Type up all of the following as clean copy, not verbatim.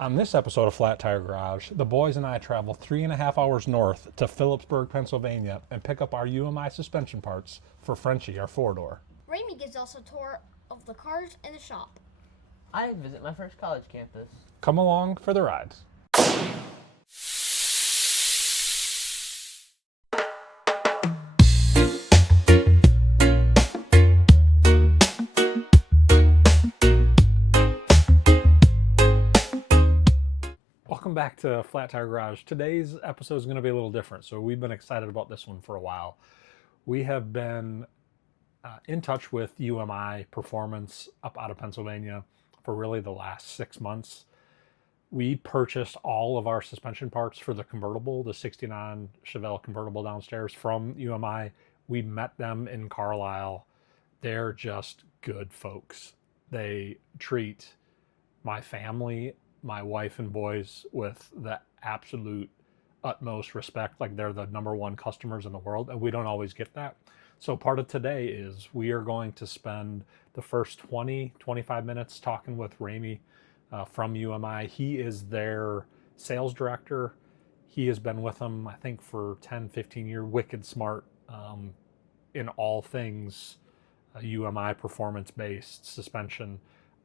On this episode of Flat Tire Garage, the boys and I travel 3.5 hours north to Phillipsburg, Pennsylvania, and pick up our UMI suspension parts for Frenchie, our four-door. Ramey gives us a tour of the cars in the shop. I visit my first college campus. Come along for the ride. Welcome back to Flat Tire Garage. Today's episode is going to be a little different, so we've been excited about this one for a while. We have been in touch with UMI Performance up out of Pennsylvania for really the last 6 months. We purchased all of our suspension parts for the convertible, the 69 Chevelle convertible downstairs from UMI. We met them in Carlisle. They're just good folks. They treat my family, my wife and boys, with the absolute utmost respect, like they're the number one customers in the world, and we don't always get that. So part of today is we are going to spend the first 25 minutes talking with Ramey from UMI. He is their sales director. He has been with them, I think, for 10-15 years. Wicked smart in all things UMI performance-based suspension.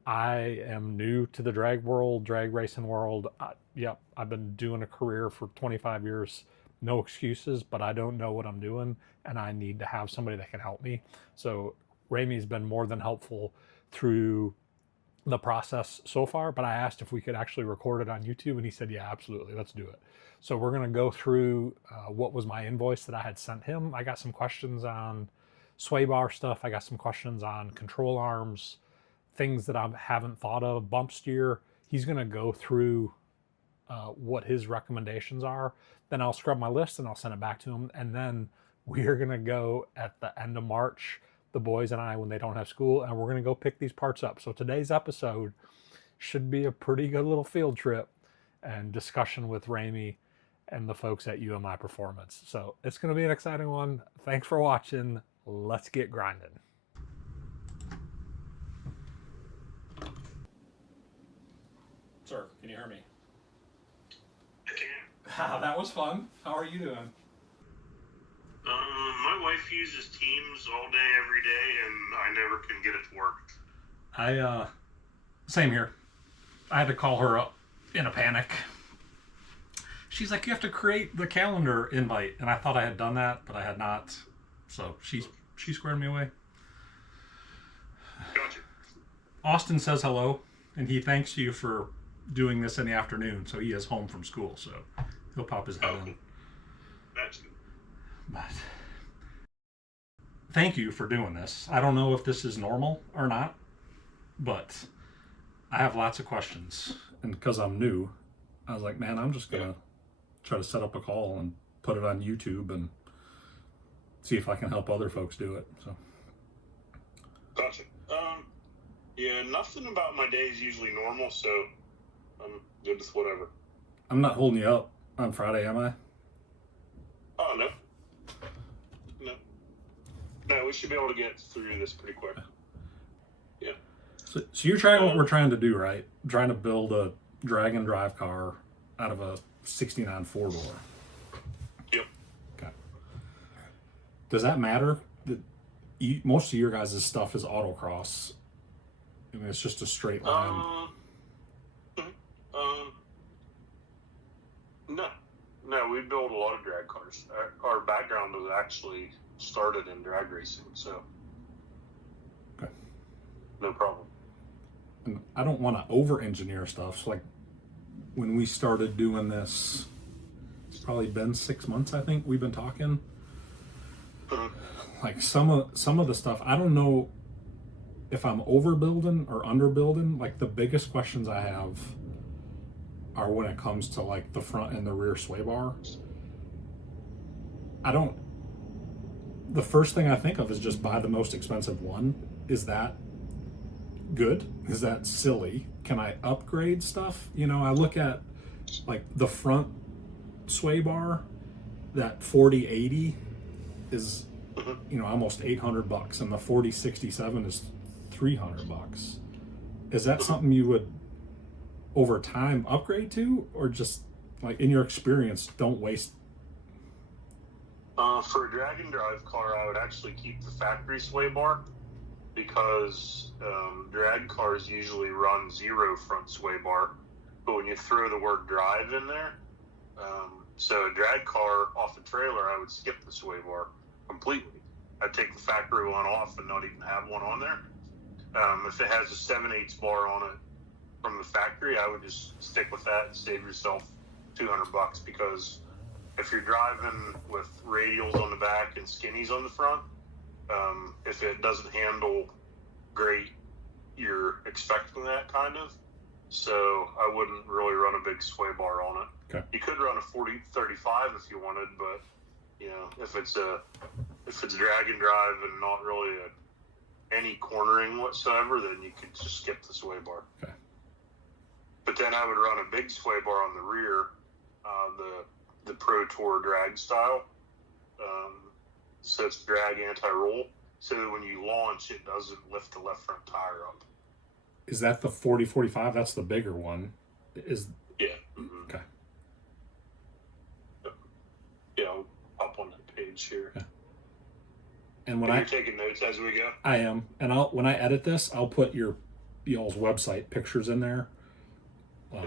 I am new to the drag racing world. I've been doing a career for 25 years. No excuses, but I don't know what I'm doing, and I need to have somebody that can help me. So Ramey's been more than helpful through the process so far, but I asked if we could actually record it on YouTube, and he said, yeah, absolutely, let's do it. So we're going to go through what was my invoice that I had sent him. I got some questions on sway bar stuff. I got some questions on control arms, things that I haven't thought of, bump steer. He's going to go through what his recommendations are. Then I'll scrub my list and I'll send it back to him. And then we're going to go at the end of March, the boys and I, when they don't have school, and we're going to go pick these parts up. So today's episode should be a pretty good little field trip and discussion with Ramey and the folks at UMI Performance. So it's going to be an exciting one. Thanks for watching. Let's get grinding. Sir, can you hear me? I can. That was fun. How are you doing? My wife uses Teams all day, every day, and I never can get it to work. Same here. I had to call her up in a panic. She's like, you have to create the calendar invite, and I thought I had done that, but I had not. So she squared me away. Gotcha. Austin says hello, and he thanks you for doing this in the afternoon, so he is home from school, so he'll pop his head in. That's good. But thank you for doing this. I don't know if this is normal or not, but I have lots of questions, and because I'm new, I was like, man, I'm just gonna try to set up a call and put it on YouTube and see if I can help other folks do it. So Gotcha. Yeah, nothing about my day is usually normal, so I'm good with whatever. I'm not holding you up on Friday, am I? Oh, no. No, we should be able to get through this pretty quick. Yeah. So you're trying what we're trying to do, right? Trying to build a drag and drive car out of a 69 four-door. Yep. Okay. Does that matter? Most of your guys' stuff is autocross. I mean, it's just a straight line. No, we build a lot of drag cars. Our background was actually started in drag racing, so Okay. no problem. And I don't want to over-engineer stuff. So, like, when we started doing this, it's probably been 6 months, I think, we've been talking. Like, some of the stuff, I don't know if I'm overbuilding or underbuilding. Like, the biggest questions I have are when it comes to, like, the front and the rear sway bar. The first thing I think of is just buy the most expensive one. Is that good? Is that silly? Can I upgrade stuff? You know, I look at, like, the front sway bar, that 4080 is, you know, almost $800, and the 4067 is $300. Is that something you would over time upgrade to, or just like in your experience, don't waste? For a drag and drive car, I would actually keep the factory sway bar because drag cars usually run 0 front sway bar, but when you throw the word drive in there, so a drag car off a trailer, I would skip the sway bar completely. I'd take the factory one off and not even have one on there. If it has a 7/8 bar on it from the factory, I would just stick with that and save yourself $200 because if you're driving with radials on the back and skinnies on the front, if it doesn't handle great, you're expecting that kind of. So I wouldn't really run a big sway bar on it. Okay. You could run a 40-35 if you wanted, but if it's drag and drive and not really any cornering whatsoever, then you could just skip the sway bar. Okay. But then I would run a big sway bar on the rear, the Pro Tour drag style. So it's drag anti-roll, so that when you launch, it doesn't lift the left front tire up. Is that the 40-45? That's the bigger one. Yeah. Mm-hmm. Okay. Yeah, I'll hop on that page here. Okay. And when you're taking notes as we go? I am. And when I edit this, I'll put y'all's website pictures in there. Yeah,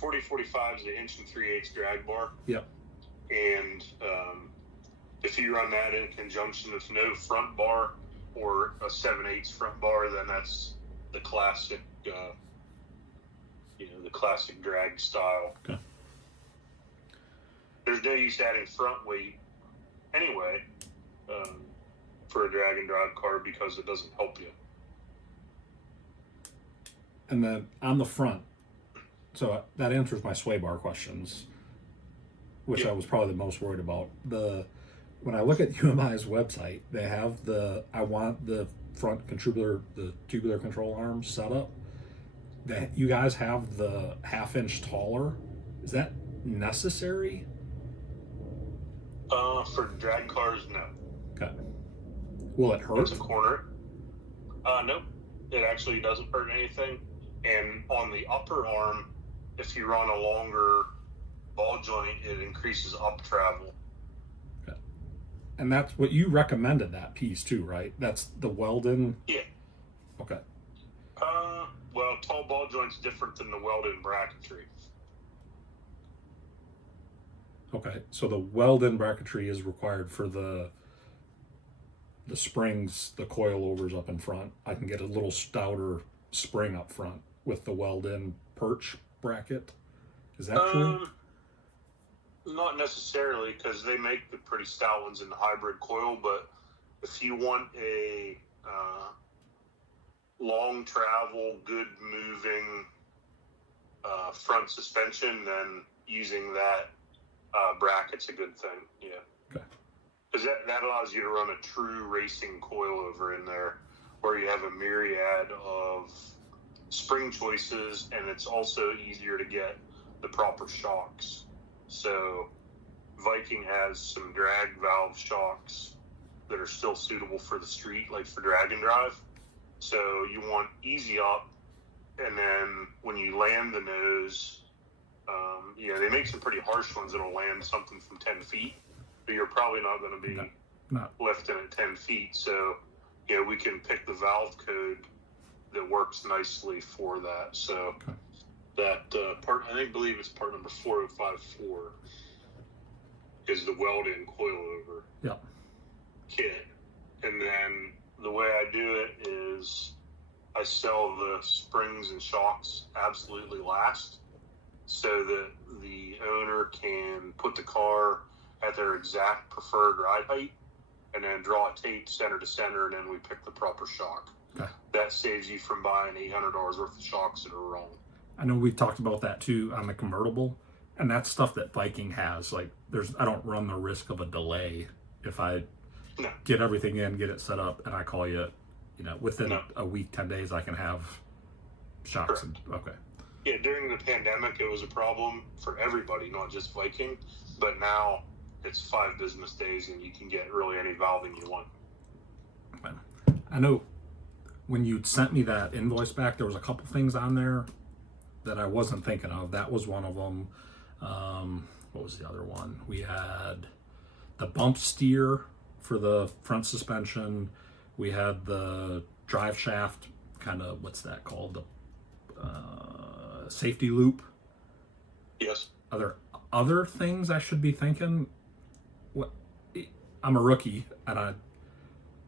40-45 is the 1 3/8 drag bar. Yep. And if you run that in conjunction with no front bar or a 7/8 front bar, then that's the classic, the classic drag style. Okay. There's no use adding front weight anyway for a drag and drive car because it doesn't help you. And then on the front, so that answers my sway bar questions, which I was probably the most worried about. When I look at UMI's website, they have I want the front the tubular control arms set up. You guys have the 1/2 inch taller. Is that necessary? For drag cars, no. Okay. Will it hurt? It's a corner. Nope. It actually doesn't hurt anything. And on the upper arm, if you run a longer ball joint, it increases up travel. Okay. And that's what you recommended, that piece too, right? That's the weld-in? Yeah. Okay. Well, tall ball joint's different than the weld-in bracketry. Okay, so the weld-in bracketry is required for the springs, the coilovers up in front. I can get a little stouter spring up front with the weld-in perch bracket. Is that true? Not necessarily, because they make the pretty stout ones in the hybrid coil, but if you want a long travel, good moving front suspension, then using that bracket's a good thing. Yeah. Okay. Because that allows you to run a true racing coilover in there, where you have a myriad of spring choices, and it's also easier to get the proper shocks. So Viking has some drag valve shocks that are still suitable for the street, like for drag and drive. So you want easy up, and then when you land the nose, they make some pretty harsh ones that'll land something from 10 feet, but you're probably not going to be lifting at 10 feet. So, we can pick the valve code that works nicely for that. So that part, I believe it's part number 4054 is the weld-in coilover kit. And then the way I do it is I sell the springs and shocks absolutely last, so that the owner can put the car at their exact preferred ride height and then draw a tape center to center, and then we pick the proper shock. Okay. That saves you from buying $800 worth of shocks that are wrong. I know we've talked about that too on the convertible, and that's stuff that Viking has. Like, I don't run the risk of a delay if I get everything in, get it set up, and I call you, within a week, 10 days, I can have shocks. Okay. Yeah, during the pandemic, it was a problem for everybody, not just Viking. But now it's 5 business days, and you can get really any valving you want. I know when you sent me that invoice back, there was a couple things on there that I wasn't thinking of. That was one of them. What was the other one? We had the bump steer for the front suspension. We had the drive shaft, kind of, what's that called? The safety loop. Yes. Are there other things I should be thinking? What? I'm a rookie, and I'm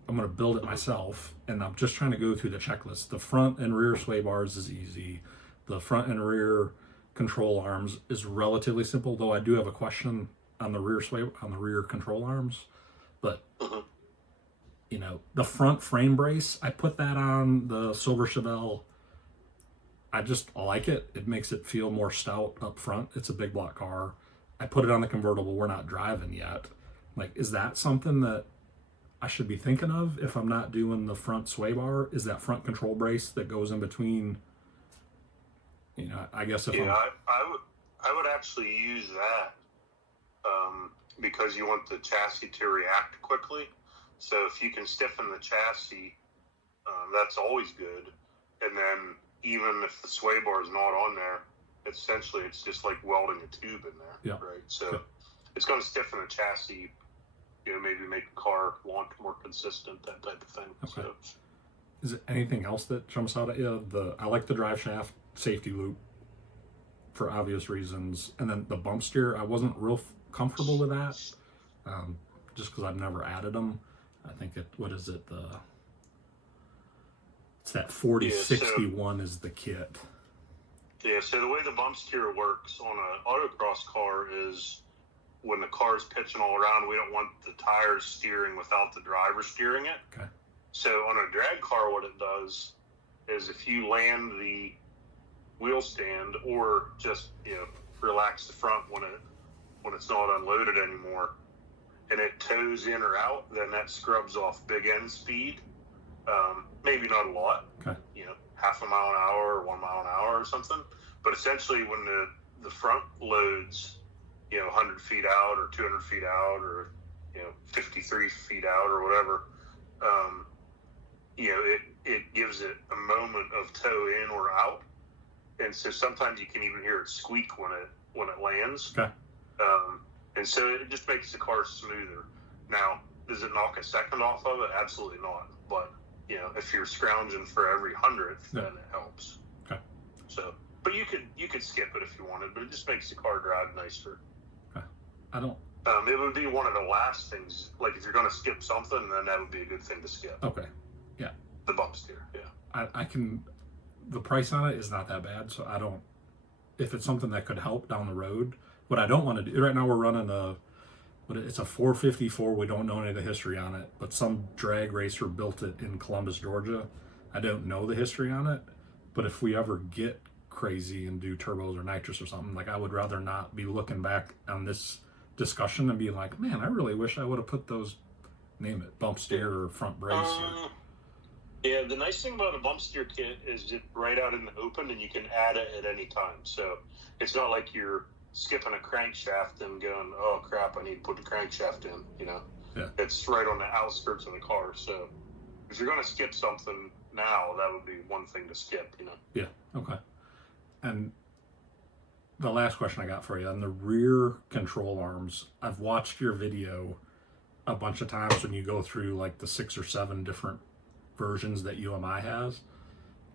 going to build it myself, and I'm just trying to go through the checklist. The front and rear sway bars is easy. The front and rear control arms is relatively simple, though I do have a question on the rear control arms. But you know, the front frame brace, I put that on the silver Chevelle. I just like it. It makes it feel more stout up front. It's a big block car. I put it on the convertible. We're not driving yet. Like, is that something that I should be thinking of if I'm not doing the front sway bar? Is that front control brace that goes in between? You know, I guess if I would actually use that because you want the chassis to react quickly. So if you can stiffen the chassis, that's always good. And then even if the sway bar is not on there, essentially it's just like welding a tube in there, yeah. right? So it's going to stiffen the chassis, you know, maybe make the car launch more consistent, that type of thing. Okay. So, is there anything else that jumps out at you? I like the drive shaft safety loop for obvious reasons, and then the bump steer, I wasn't real comfortable with that, just because I've never added them. I think it's that 4061 is the kit. Yeah, so the way the bump steer works on an autocross car is when the car is pitching all around, we don't want the tires steering without the driver steering it. Okay. So on a drag car, what it does is if you land the wheel stand or just, you know, relax the front when it's not unloaded anymore, and it tows in or out, then that scrubs off big end speed. Maybe not a lot, okay. You know, half a mile an hour or 1 mile an hour or something. But essentially when the front loads, you know, 100 feet out or 200 feet out or, you know, 53 feet out or whatever, you know, it gives it a moment of tow in or out. And so sometimes you can even hear it squeak when it lands. Okay. And so it just makes the car smoother. Now, does it knock a second off of it? Absolutely not. But, you know, if you're scrounging for every 100th, then it helps. Okay. So, but you could skip it if you wanted, but it just makes the car drive nicer. Okay. I don't. It would be one of the last things. Like if you're going to skip something, then that would be a good thing to skip. Okay. Yeah. The bump steer. Yeah. I can. The price on it is not that bad, so I don't. If it's something that could help down the road, what I don't want to do right now, we're running it's a 454. We don't know any of the history on it, but some drag racer built it in Columbus, Georgia. I don't know the history on it, but if we ever get crazy and do turbos or nitrous or something, like I would rather not be looking back on this discussion and being like, man, I really wish I would have put those, name it, bump steer or front brace. Yeah, the nice thing about a bump steer kit is it's right out in the open and you can add it at any time. So it's not like you're skipping a crankshaft and going, oh crap, I need to put the crankshaft in, you know. Yeah. It's right on the outskirts of the car. So if you're going to skip something now, that would be one thing to skip, you know. Yeah, okay. And the last question I got for you, on the rear control arms, I've watched your video a bunch of times when you go through like the 6 or 7 different versions that UMI has.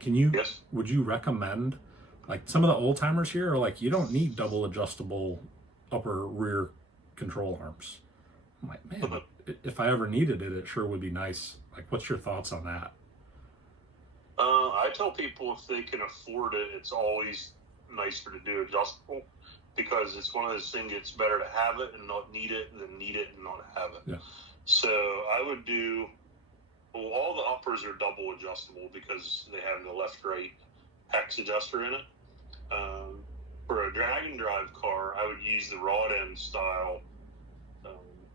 Yes. Would you recommend, like some of the old timers here are like, you don't need double adjustable upper rear control arms. I'm like, man, if I ever needed it, it sure would be nice. Like, what's your thoughts on that? I tell people if they can afford it, it's always nicer to do adjustable because it's one of those things, it's better to have it and not need it than need it and not have it. Yeah. So I would do, well, all the uppers are double adjustable because they have the left-right hex adjuster in it. For a drag and drive car, I would use the rod end style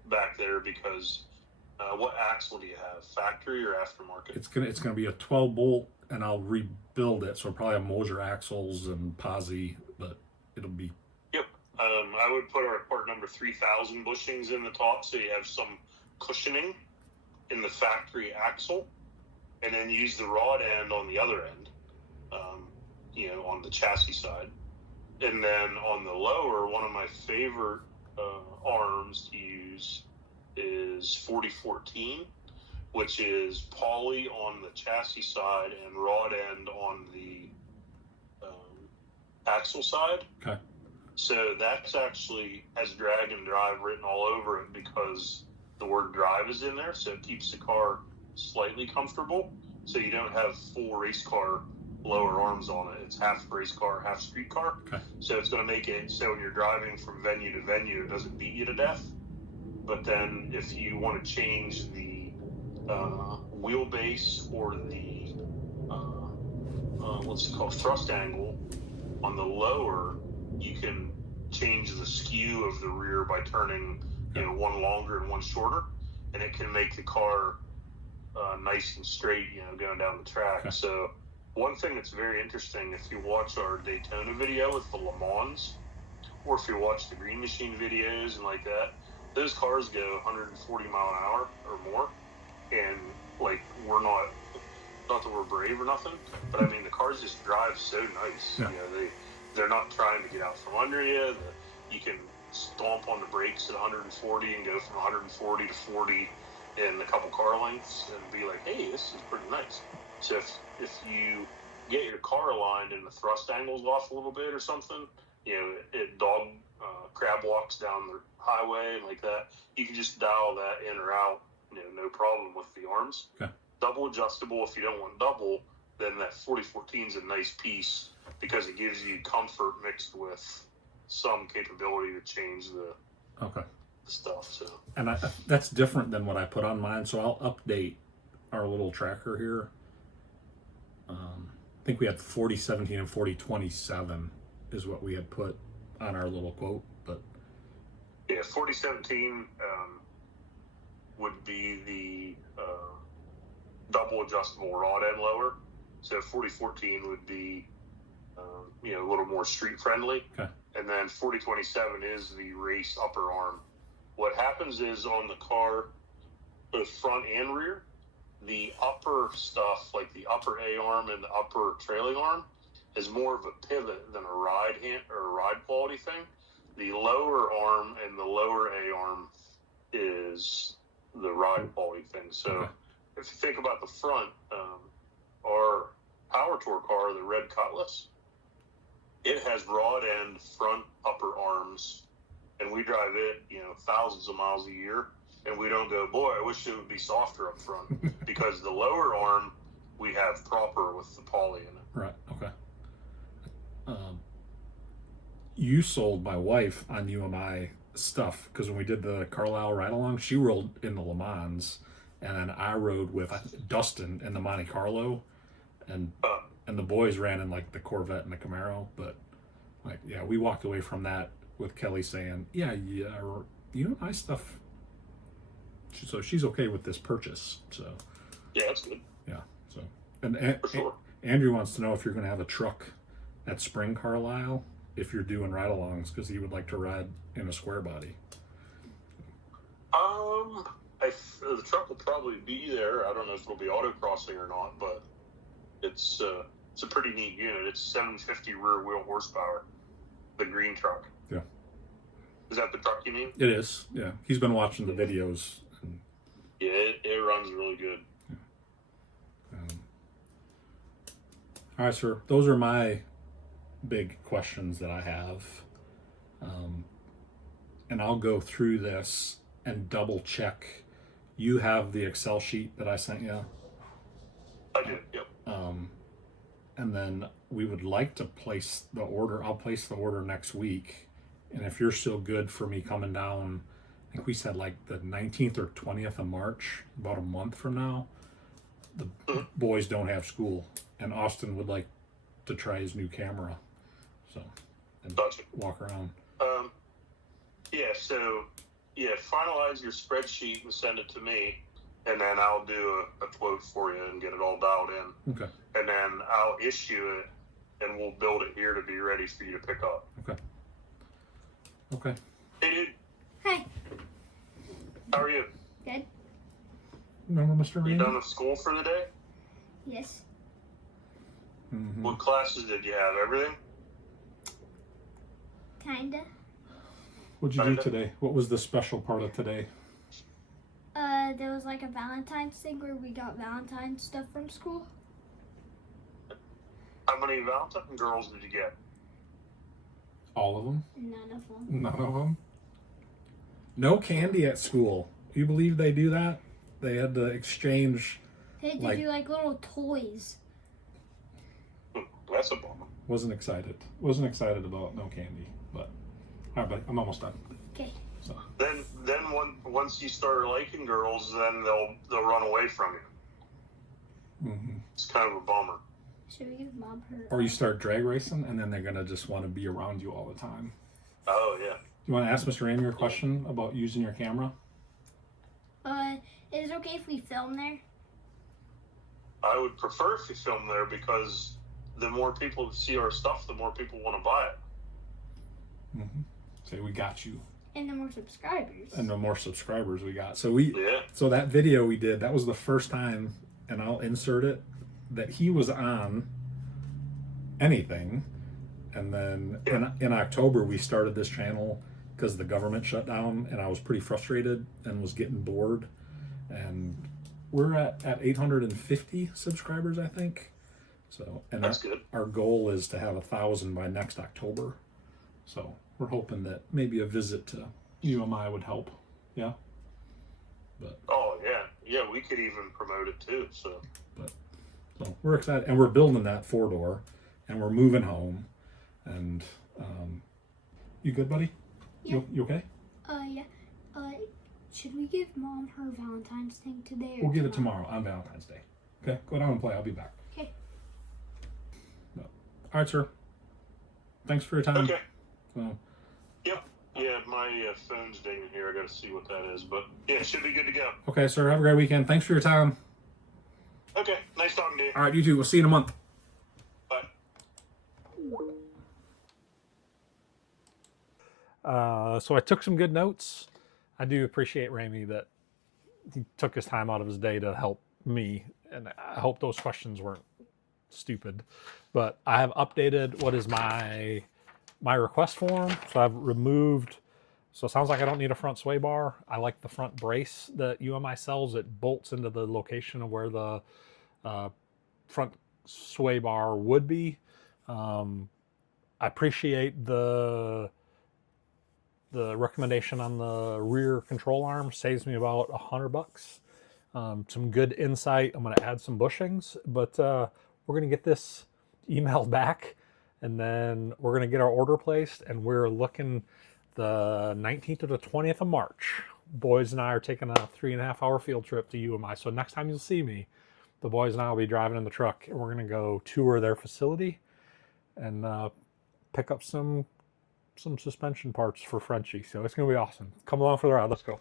back there because what axle do you have, factory or aftermarket? It's gonna be a 12 bolt, and I'll rebuild it, so probably have Moser axles and posi, but it'll be. Yep. I would put our part number 3000 bushings in the top, so you have some cushioning in the factory axle. and then use the rod end on the other end, on the chassis side. And then on the lower, one of my favorite arms to use is 4014, which is poly on the chassis side and rod end on the axle side. Okay. So that's actually has drag and drive written all over it because the word drive is in there, so it keeps the car slightly comfortable. So you don't have full race car lower arms on it. It's half race car, half street car. Okay. So it's going to make it so when you're driving from venue to venue, it doesn't beat you to death. But then if you want to change the wheelbase or the what's it called, thrust angle on the lower, you can change the skew of the rear by turning one longer and one shorter, and it can make the car nice and straight, going down the track. Okay. So one thing that's very interesting, if you watch our Daytona video with the Le Mans, or if you watch the Green Machine videos and like that, those cars go 140 mile an hour or more, and like we're not that we're brave or nothing, but I mean the cars just drive so nice. Yeah. They're not trying to get out from under you. You can stomp on the brakes at 140 and go from 140 to 40 in a couple car lengths and be like, hey, this is pretty nice. So if you get your car aligned and the thrust angle's off a little bit or something, it crab walks down the highway and like that, you can just dial that in or out, no problem with the arms. Okay. Double adjustable if you don't want double, then that 4014 is a nice piece because it gives you comfort mixed with some capability to change the stuff. So, and that's different than what I put on mine. So I'll update our little tracker here. I think we had 4017 and 4027 is what we had put on our little quote. But yeah, 4017 would be the double adjustable rod end lower. So 4014 would be a little more street friendly. Okay. And then 4027 is the race upper arm. What happens is on the car, both front and rear, the upper stuff, like the upper A arm and the upper trailing arm, is more of a pivot than a ride hand or a ride quality thing. The lower arm and the lower A arm is the ride quality thing. So if you think about the front, our Power Tour car, the red Cutlass, it has rod end front upper arms, and we drive it, thousands of miles a year, and we don't go, boy, I wish it would be softer up front, because the lower arm we have proper with the poly in it. Right. Okay. You sold my wife on UMI stuff because when we did the Carlisle ride along, she rode in the Le Mans, and then I rode with Dustin in the Monte Carlo, and the boys ran in like the Corvette and the Camaro. But we walked away from that with Kelly saying, UMI stuff. So she's okay with this purchase. So yeah, that's good. Yeah. So and for sure. Andrew wants to know if you're going to have a truck at Spring Carlisle if you're doing ride-alongs, because he would like to ride in a square body. The truck will probably be there. I don't know if it'll be autocrossing or not, but it's a pretty neat unit. It's 750 rear wheel horsepower, the green truck. Yeah. Is that the truck you mean? It is. Yeah. He's been watching the videos. Yeah, it runs really good. All right, sir. Those are my big questions that I have. And I'll go through this and double check. You have the Excel sheet that I sent you? I do, yep. And then we would like to place the order. I'll place the order next week. And if you're still good for me coming down, I think we said like the 19th or 20th of March, about a month from now, the boys don't have school. And Austin would like to try his new camera. So, and Gotcha. Walk around. Finalize your spreadsheet and send it to me, and then I'll do a quote for you and get it all dialed in. Okay. And then I'll issue it, and we'll build it here to be ready for you to pick up. Okay. Hey, dude. Hey. How are you? Good. Remember Mr. You Ramey? done with school for the day? Yes. Mm-hmm. What classes did you have? Everything? Kinda. What'd you do today? What was the special part of today? There was like a Valentine's thing where we got Valentine's stuff from school. How many Valentine girls did you get? All of them? None of them. None of them? No candy at school. You believe they do that? They had to exchange. They had to do like little toys. That's a bummer. Wasn't excited. Wasn't excited about no candy. But all right, buddy, I'm almost done. Okay. So Then once you start liking girls, then they'll run away from you. mm-hmm. It's kind of a bummer. Should we give Mom her? Or you start drag racing, and then they're gonna just want to be around you all the time. Oh yeah. You want to ask Mr. Ramey a question about using your camera? Is it okay if we film there? I would prefer if you film there because the more people see our stuff, the more people want to buy it. Mm-hmm. Say we got you, And the more subscribers. and the more subscribers we got. So Yeah. that video we did, that was the first time, and I'll insert it, that he was on anything. And then in October we started this channel because the government shut down, and I was pretty frustrated and was getting bored. And we're at 850 subscribers, I think. So, and That's good. Our goal is to have 1,000 by next October. So we're hoping that maybe a visit to UMI would help. Yeah. But Oh yeah. We could even promote it too. So we're excited, and we're building that 4-door, and we're moving home. And you good, buddy? Yeah. You okay? Yeah. Should we give Mom her Valentine's thing today? Or We'll give it tomorrow on Valentine's Day. Okay, go down and play. I'll be back. Okay. All right, sir. Thanks for your time. okay. So, Yep. Yeah, my phone's dinging here. I got to see what that is, but yeah, it should be good to go. okay, sir. Have a great weekend. Thanks for your time. Okay. Nice talking to you. All right, you too. We'll see you in a month. Bye. So I took some good notes. I do appreciate Ramey that he took his time out of his day to help me, and I hope those questions weren't stupid. But I have updated what is my request form. So I've removed. So it sounds like I don't need a front sway bar. I like the front brace that UMI sells. It bolts into the location of where the front sway bar would be. I appreciate the recommendation on the rear control arm. Saves me about $100. Some good insight. I'm going to add some bushings, but we're going to get this emailed back, and then we're going to get our order placed, and we're looking the 19th to the 20th of March. Boys and I are taking a 3.5-hour field trip to UMI. So next time you'll see me, the boys and I will be driving in the truck, and we're going to go tour their facility and pick up some suspension parts for Frenchie. So it's going to be awesome. Come along for the ride. Let's go.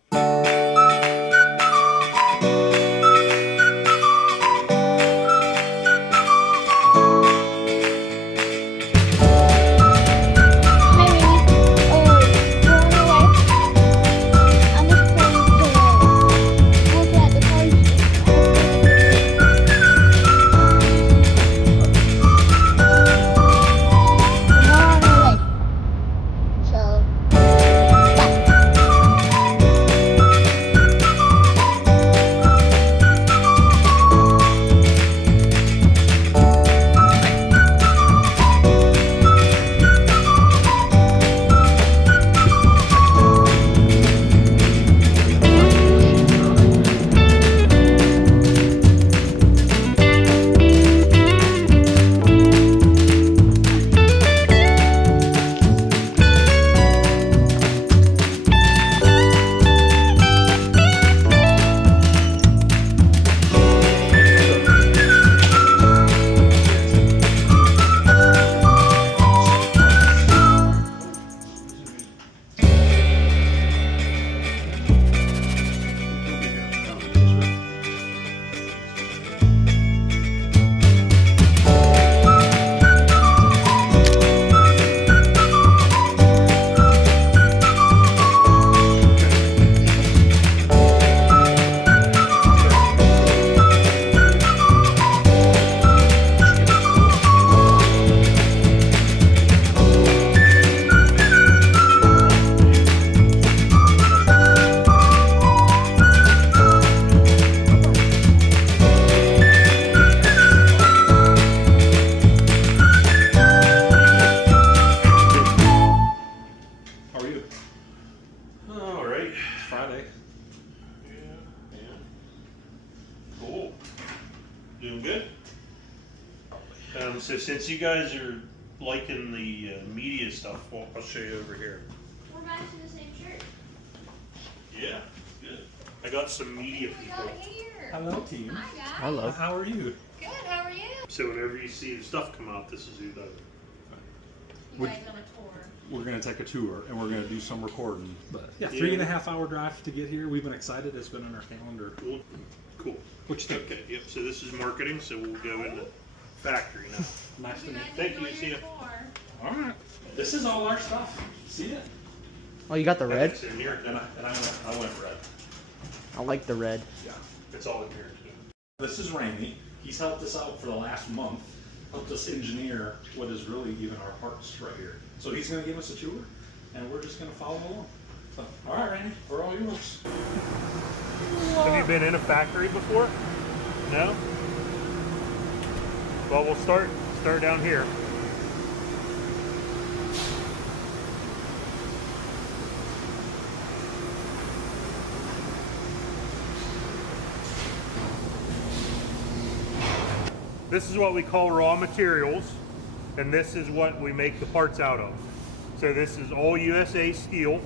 So since you guys are liking the media stuff, well, I'll show you over here. We're matching the same shirt. Yeah, good. I got some media people. Hello, team. Hi, guys. Hello. How are you? Good, how are you? So whenever you see the stuff come out, this is who does it. You guys on a tour. We're going to take a tour and we're going to do some recording. But yeah, Yeah. 3.5 hour drive to get here. We've been excited. It's been on our calendar. Cool. What you think? Okay, yep, so this is marketing, so we'll go in the factory now. Nice to meet Thank you, see ya. you. All right. This is all our stuff. See it? Oh, you got the red? It's in here. And I went red. I like the red. Yeah. It's all in here too. This is Ramey. He's helped us out for the last month. Helped us engineer what is really even our parts right here. So he's going to give us a tour, and we're just going to follow along. So, all right, Ramey, we're all yours. Have you been in a factory before? No? Well, we'll start down here. This is what we call raw materials, and this is what we make the parts out of. So this is all USA steel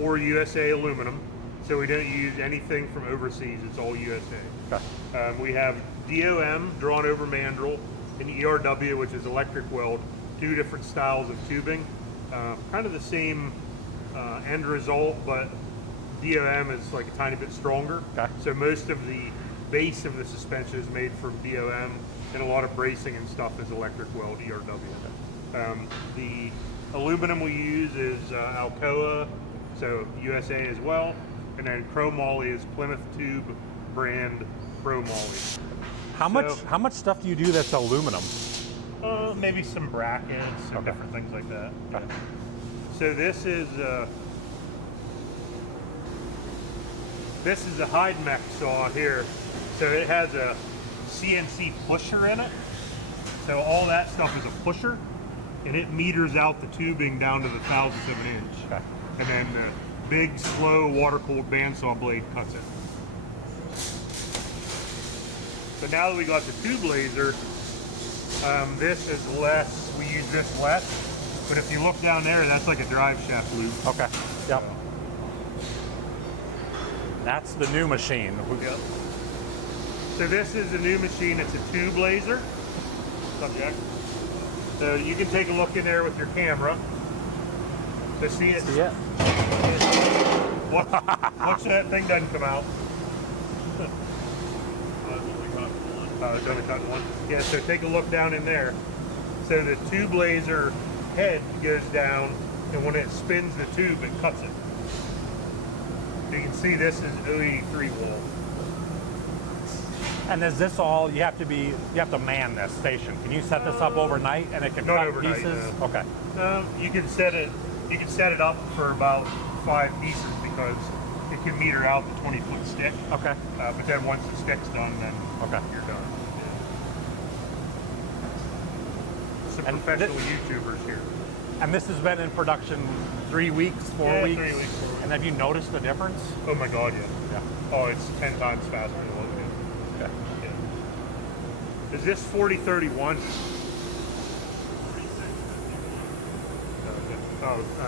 or USA aluminum. So we don't use anything from overseas, it's all USA. Okay. We have DOM, drawn over mandrel, and ERW, which is electric weld, 2 different styles of tubing. Kind of the same end result, but DOM is like a tiny bit stronger. Okay. So most of the base of the suspension is made from DOM, and a lot of bracing and stuff is electric weld, ERW. The aluminum we use is Alcoa, so USA as well. And then chromoly is Plymouth Tube brand chromoly. How much stuff do you do that's aluminum? Maybe some brackets and Okay. different things like that. Okay. So this is a hide mech saw here. So it has a CNC pusher in it. So all that stuff is a pusher, and it meters out the tubing down to the thousandth of an inch. Okay. And then the big, slow, water-cooled bandsaw blade cuts it. So now that we got the tube laser, this is less, we use this less, but if you look down there, that's like a drive shaft loop. Okay. Yep. That's the new machine. Yep. So this is a new machine, it's a tube laser. Subject. So you can take a look in there with your camera to see it. See it? Watch that thing doesn't come out. It's only cutting one. Yeah, so take a look down in there. So the tube laser head goes down, and when it spins the tube, it cuts it. You can see this is OE3 wall. And is this all, you have to man this station. Can you set this up overnight and it can Not cut overnight, pieces? no. Okay. You can set it up for about 5 pieces because it can meter out the 20-foot stick. Okay. But then once the stick's done, then Okay. you're done. Some And professional YouTubers here. And this has been in production 3 weeks, 4 Yeah, weeks? 3 weeks, 4 weeks. And have you noticed the difference? Oh my God, yeah. Yeah. Oh, it's 10 times faster than what we Okay. did. Yeah. Is this 4031?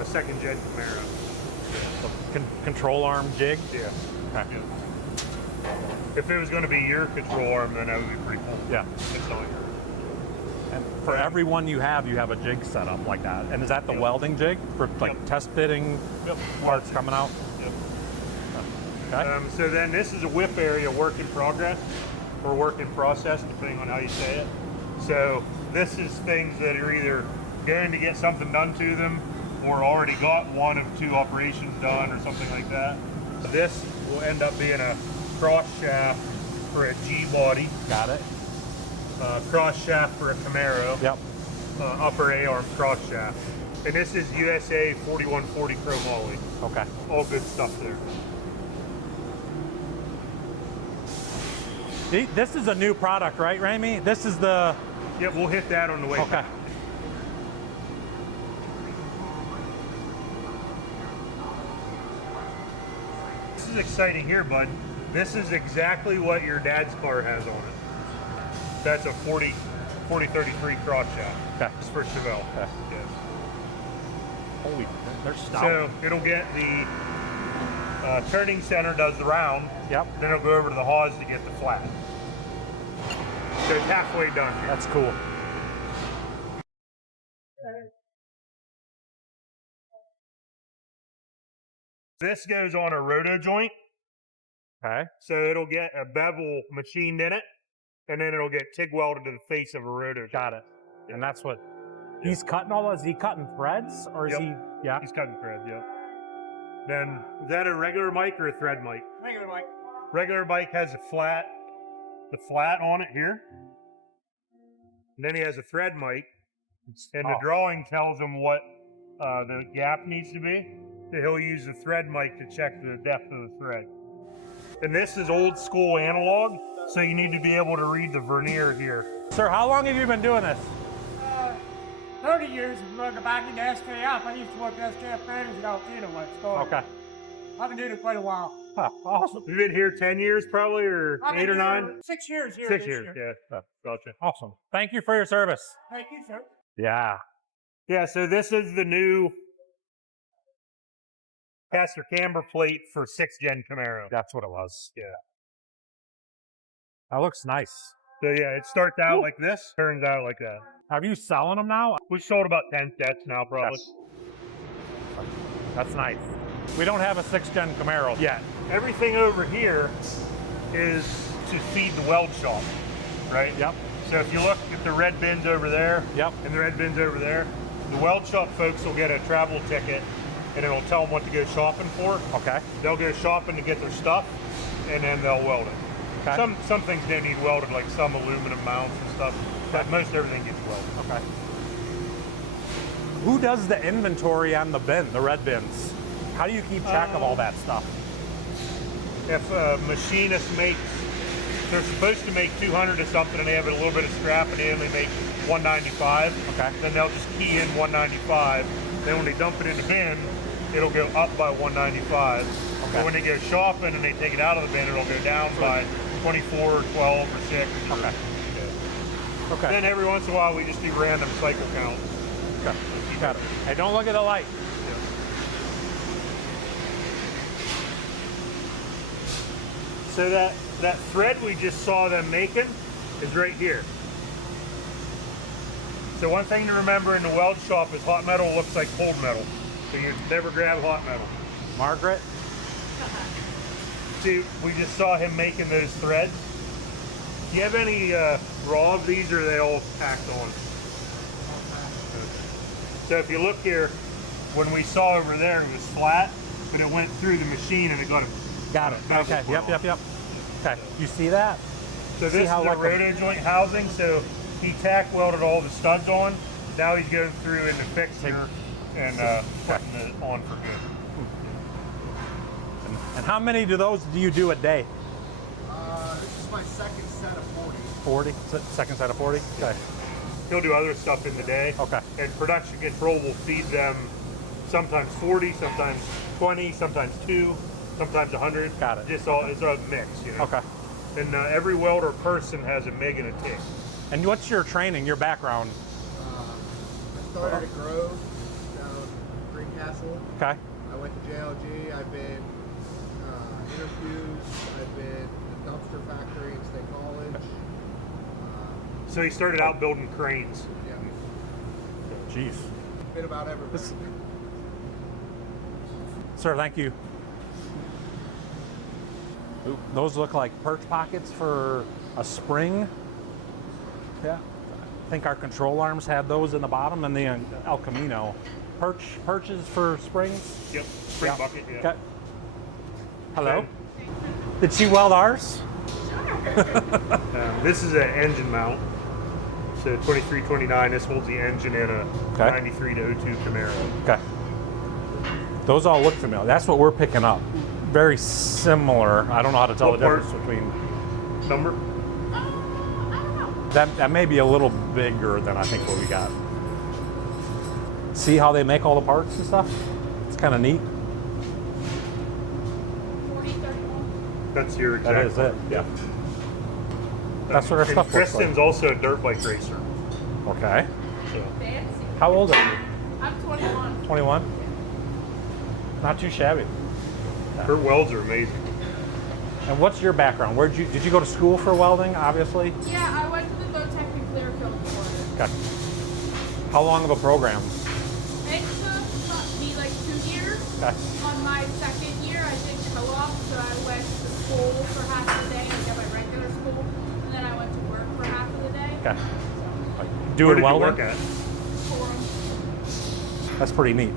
Second gen Camaro. Control arm jig? Yeah. Okay. Yeah. If it was going to be your control arm, then that would be pretty cool. Yeah. It's not yours. And for every one you have a jig set up like that. And is that the Yep. welding jig for like Yep. test fitting Yep. parts coming out? Yep. Okay. So then this is a whip area work in progress or work in process, depending on how you say it. So this is things that are either going to get something done to them or already got 1 of 2 operations done or something like that. This will end up being a cross shaft for a G body, Got it. cross shaft for a Camaro, Yep. upper A-arm cross shaft. And this is USA 4140 chromoly. Okay. All good stuff there. This is a new product, right, Ramey? This is the... Yep, we'll hit that on the way Okay. back. This is exciting here, bud. This is exactly what your dad's car has on it. That's a 4033 cross shaft. Okay. Just for Chevelle. Okay. Yes. Holy, they're stout. So it'll get the turning center does the round. Yep. Then it'll go over to the hawse to get the flat. So it's halfway done here. That's cool. This goes on a roto joint. Okay. So it'll get a bevel machined in it, and then it'll get TIG welded to the face of a roto joint. Got it. And that's what he's cutting all those. Is he cutting threads or is Yep. he? Yeah. He's cutting threads, yeah. Then, is that a regular mic or a thread mic? Regular mic. Regular mic has the flat on it here. And then he has a thread mic, and the drawing tells him what the gap needs to be. So he'll use the thread mic to check the depth of the thread. And this is old school analog, so you need to be able to read the vernier here. Sir, how long have you been doing this? 30 years working back into SKF. I used to work at SKF management out there once. So Okay. I've been doing it quite a while. Huh, awesome. You've been here 10 years probably, or I've 8 been or here 9? 6 years here. 6 this years, year. yeah. Gotcha. Awesome. Thank you for your service. Thank you, sir. Yeah. Yeah, so this is the new caster camber plate for 6th gen Camaro. That's what it was. Yeah. That looks nice. So yeah, it starts out like this, turns out like that. Are you selling them now? We sold about 10 sets now, probably. Yes. That's nice. We don't have a 6th gen Camaro yet. Everything over here is to feed the weld shop, right? Yep. So if you look at the red bins over there, Yep. and the red bins over there, the weld shop folks will get a travel ticket, and it'll tell them what to go shopping for. Okay. They'll go shopping to get their stuff, and then they'll weld it. Okay. Some things don't need welded, like some aluminum mounts and stuff, but most everything gets welded. Okay. Who does the inventory on the bin, the red bins? How do you keep track of all that stuff? If a machinist makes, they're supposed to make 200 or something, and they have a little bit of scrap, and they only make 195. Okay. Then they'll just key in 195. Then when they dump it in the bin, it'll go up by 195. Okay. But when they go shopping and they take it out of the bin, it'll go down by 24 or 12 or 6. Okay. Yeah. Okay. Then every once in a while, we just do random cycle count. Okay. Got it. Hey, don't look at the light. So that thread we just saw them making is right here. So one thing to remember in the weld shop is hot metal looks like cold metal. So you never grab hot metal. Margaret? See, we just saw him making those threads. Do you have any raw of these, or are they all packed on? So if you look here, when we saw over there, it was flat, but it went through the machine and it got a Got it. Okay. Yep. Okay. You see that? So See this is how the like a- roto joint housing. So he tack welded all the studs on. Now he's going through in the fixture and putting it on for good. And how many do those do you do a day? This is my second set of 40? 40. Second set of 40? Okay. He'll do other stuff in the day. Okay. And production control will feed them sometimes 40, sometimes 20, sometimes 2, sometimes 100. Got it. Just all, it's a mix, you know. Okay. And every welder person has a MIG and a TIG. And what's your training, your background? I started at Grove down Greencastle. Okay. I went to JLG. I've been interviews. I've been in a dumpster factory in State College. So he started out building cranes. Yeah, Jeez. been about everywhere. This- Sir, thank you. Ooh, those look like perch pockets for a spring. Yeah. I think our control arms had those in the bottom, and the El Camino. Perches for springs. Yep. Spring bucket, yeah. Okay. Hello. Did she weld ours? This is an engine mount. So 2329, this holds the engine in a Okay. 93 to 02 Camaro. Okay. Those all look familiar. That's what we're picking up. Very similar. I don't know how to tell What the part? difference between. Number? That may be a little bigger than I think what we got. See how they make all the parts and stuff? It's kind of neat. That's your exact. That is it. Yeah. That's what our And stuff looks like. Kristen's also a dirt bike racer. Okay. So Fancy. How old are you? I'm 21. 21? Not too shabby. her welds are amazing. And what's your background? Did you go to school for welding, obviously? Yeah, I went to the Votech in Clearfield, Florida. Okay. How long of a program? It took me like 2 years. Okay. On my second year, I did co-op, so I went to school for half of the day and did my regular school, and then I went to work for half of the day. Okay. So, Like, doing Where did you welding? work at? Forum. That's pretty neat.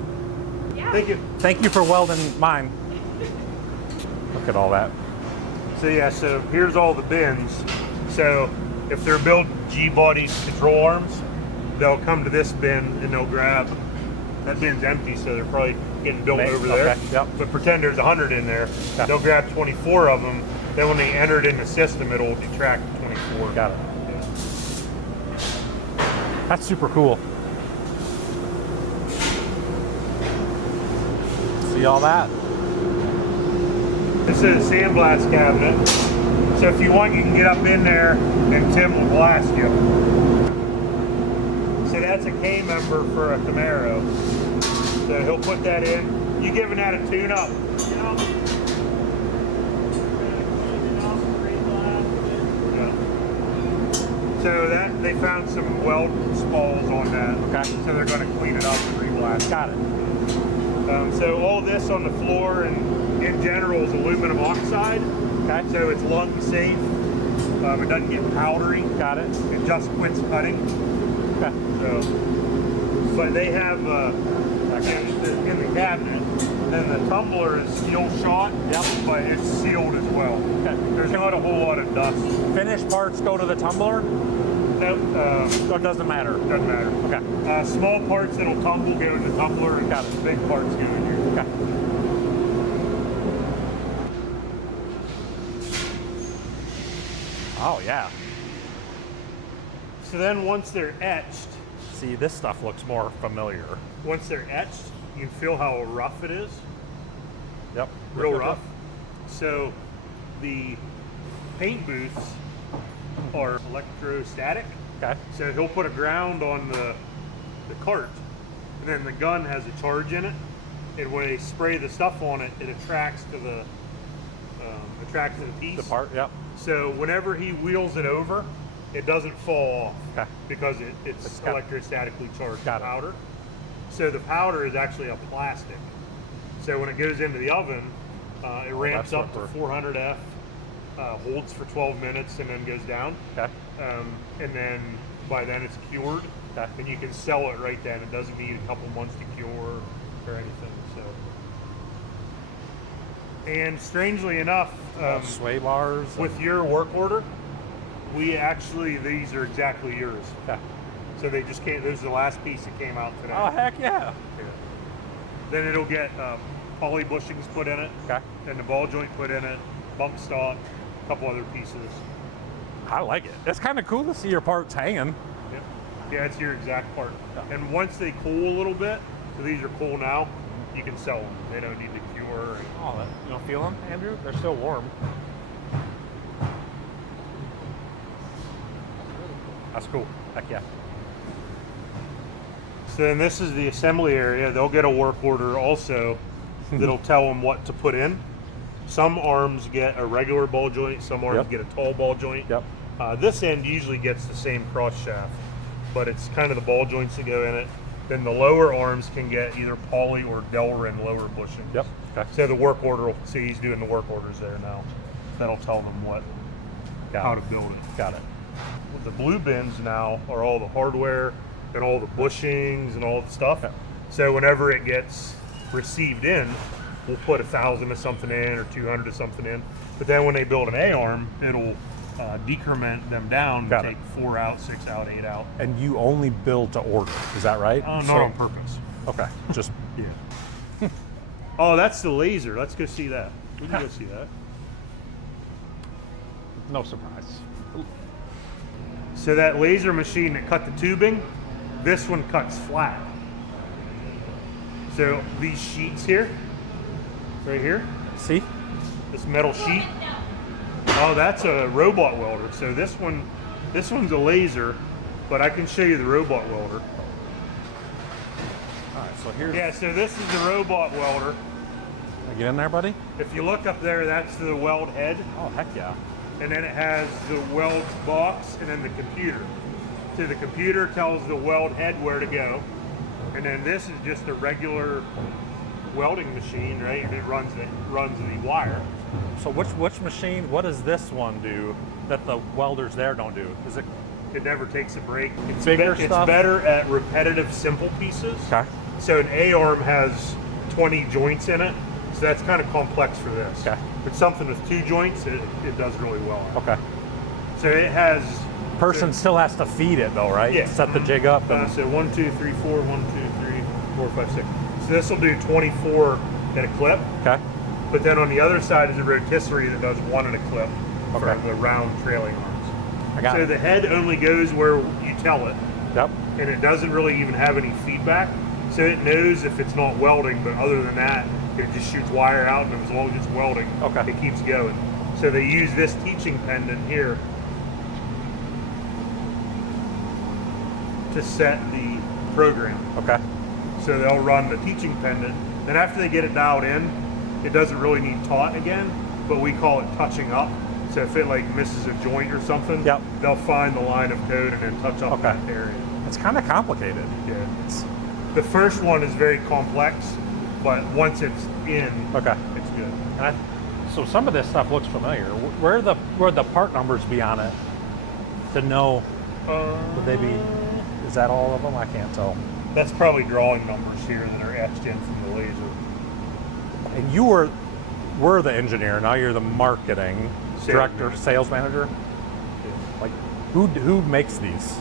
Yeah. Thank you. Thank you for welding mine. Look at all that. So yeah, so here's all the bins. So if they're building G-body control arms, they'll come to this bin and they'll grab, that bin's empty, so they're probably getting built over there. Okay, yep. But pretend there's 100 in there. Okay. They'll grab 24 of them. Then when they enter it in the system, it'll detract 24. Got it. That's super cool. See all that? This is a sandblast cabinet. So if you want, you can get up in there and Tim will blast you. So that's a K member for a Camaro. So he'll put that in. You giving that a tune up? So that they found some weld spalls on that. Okay. So they're going to clean it up and re-blast. Got it. So all this on the floor and in general is aluminum oxide. Okay. So it's lung safe. It doesn't get powdery. Got it. It just quits cutting. Okay. So, but they have in the cabinet. Then the tumbler is steel shot. Yep. But it's sealed as well. Okay. There's not a whole lot of dust. Finished parts go to the tumbler? No, So it doesn't matter. doesn't matter. Okay. Small parts that'll tumble go in the tumbler, and Got it. big parts go in here. Okay. Oh yeah. So then once they're etched, See, this stuff looks more familiar. once they're etched, you can feel how rough it is. Yep. Real Yep, yep, rough. So the paint booths are electrostatic. yep. Okay. So he'll put a ground on the cart, and then the gun has a charge in it. And when they spray the stuff on it, it attracts to the piece. The part, yep. So whenever he wheels it over, it doesn't fall off. Okay. Because it's got- electrostatically charged Got it. powder. So the powder is actually a plastic. So when it goes into the oven, it ramps that's up to what 400 F, holds for 12 minutes, and then goes down. Okay. And then by then it's cured, Okay. and you can sell it right then. It doesn't need a couple months to cure or anything. So, and strangely enough, Sway bars. with your work order, these are exactly yours. Okay. So they just came. This is the last piece that came out today. Oh heck yeah. Yeah. Then it'll get poly bushings put in it, Okay. and the ball joint put in it, bump stock, a couple other pieces. I like it. It's kind of cool to see your parts hanging. Yep. Yeah, it's your exact part. Yeah. And once they cool a little bit, so these are cool now, you can sell them. They don't need to cure. Oh, you don't feel them, Andrew? They're still warm. That's cool. Heck yeah. So then this is the assembly area. They'll get a work order also that'll tell them what to put in. Some arms get a regular ball joint, some arms Yep. get a tall ball joint. Yep. This end usually gets the same cross shaft, but it's kind of the ball joints that go in it. Then the lower arms can get either poly or Delrin lower bushings. Yep. Okay. So the work order will see he's doing the work orders there now. That'll tell them how to build it. Got it. The blue bins now are all the hardware and all the bushings and all the stuff. Yeah. So whenever it gets received in, we'll put 1,000 of something in or 200 of something in. But then when they build an A arm, it'll decrement them down, Got take 4 out, 6 out, 8 out. And you only build to order, is that right? Not on purpose. Okay, just Yeah. Oh, that's the laser. Let's go see that. We can go see that. no surprise. So that laser machine that cut the tubing, this one cuts flat. So these sheets here, right here, See? this metal sheet. Oh, that's a robot welder. So this one's a laser, but I can show you the robot welder. All right, so here's. Yeah, so this is the robot welder. Get in there, buddy. If you look up there, that's the weld head. Oh, heck yeah. And then it has the weld box and then the computer. So the computer tells the weld head where to go. And then this is just a regular welding machine, right? And it runs the wire. So which machine, what does this one do that the welders there don't do? Is it It never takes a break. It's bigger It's stuff? better at repetitive, simple pieces. okay? So an A-arm has 20 joints in it. So that's kind of complex for this. Okay. But something with 2 joints, it does really well. Okay. So it has... Person still has to feed it though, right? Yeah. Set the jig up. And, So 1, 2, 3, 4, 1, 2, 3, 4, 5, 6. So this will do 24 in a clip. okay. But then on the other side is a rotisserie that does 1 in a clip for Okay. the round trailing arms. I got So it. the head only goes where you tell it, Yep. and it doesn't really even have any feedback. So it knows if it's not welding, but other than that, it just shoots wire out, and as long as it's welding, Okay. it keeps going. So they use this teaching pendant here to set the program. Okay. So they'll run the teaching pendant. Then after they get it dialed in, it doesn't really need taught again, but we call it touching up. So if it like misses a joint or something, Yep. they'll find the line of code and then touch up Okay. that area. It's kind of complicated. Yeah. The first one is very complex, but once it's in, Okay. it's good. And so some of this stuff looks familiar. Where the part numbers be on it to know? Would they be? Is that all of them? I can't tell. That's probably drawing numbers here that are etched in from the laser. And you were the engineer. Now you're the marketing director, manager. sales manager. Like, who makes these?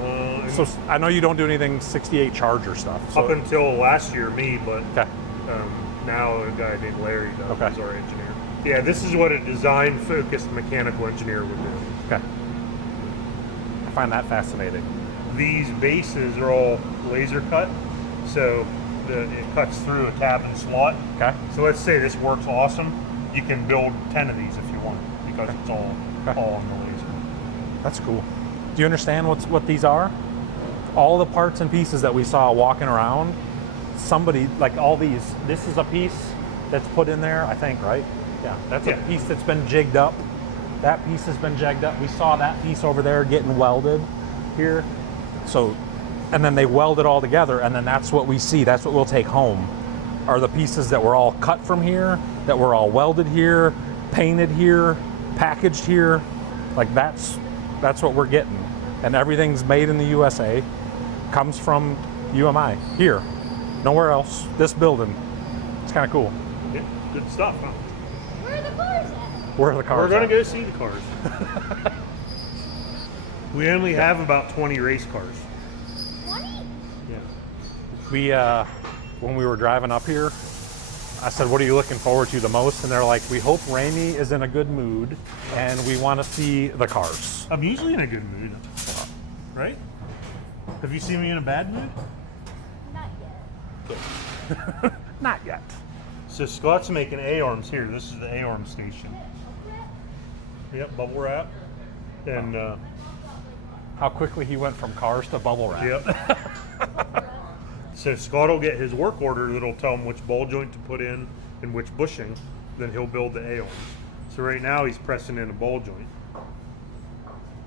And So I know you don't do anything 68 Charger stuff. So, up until last year, me, but okay. now a guy named Larry does. Okay. He's our engineer. Yeah, this is what a design-focused mechanical engineer would do. Okay. I find that fascinating. These bases are all laser cut, so it cuts through a tab and slot. Okay. So let's say this works awesome. You can build 10 of these if you want, because it's all on the laser. That's cool. Do you understand what these are? All the parts and pieces that we saw walking around, somebody, like all these, this is a piece that's put in there, I think, right? Yeah, that's a piece that's been jigged up. That piece has been jigged up. We saw that piece over there getting welded here. So, and then they weld it all together, and then that's what we see. That's what we'll take home, are the pieces that were all cut from here, that were all welded here, painted here, packaged here. Like that's what we're getting. And everything's made in the USA, comes from UMI, here, nowhere else, this building. It's kind of cool. Yeah, good stuff, huh? Where are the cars at? Where are the cars We're going at? to go see the cars. We only have about 20 race cars. 20? Yeah. We, when we were driving up here, I said, what are you looking forward to the most? And they're like, we hope Ramey is in a good mood and we want to see the cars. I'm usually in a good mood, right? Have you seen me in a bad mood? Not yet. Not yet. So Scott's making A-arms here. This is the A-arm station. Yep, bubble wrap. And How quickly he went from cars to bubble wrap. yep. So Scott will get his work order that'll tell him which ball joint to put in and which bushing. Then he'll build the A-arms. So right now he's pressing in a ball joint.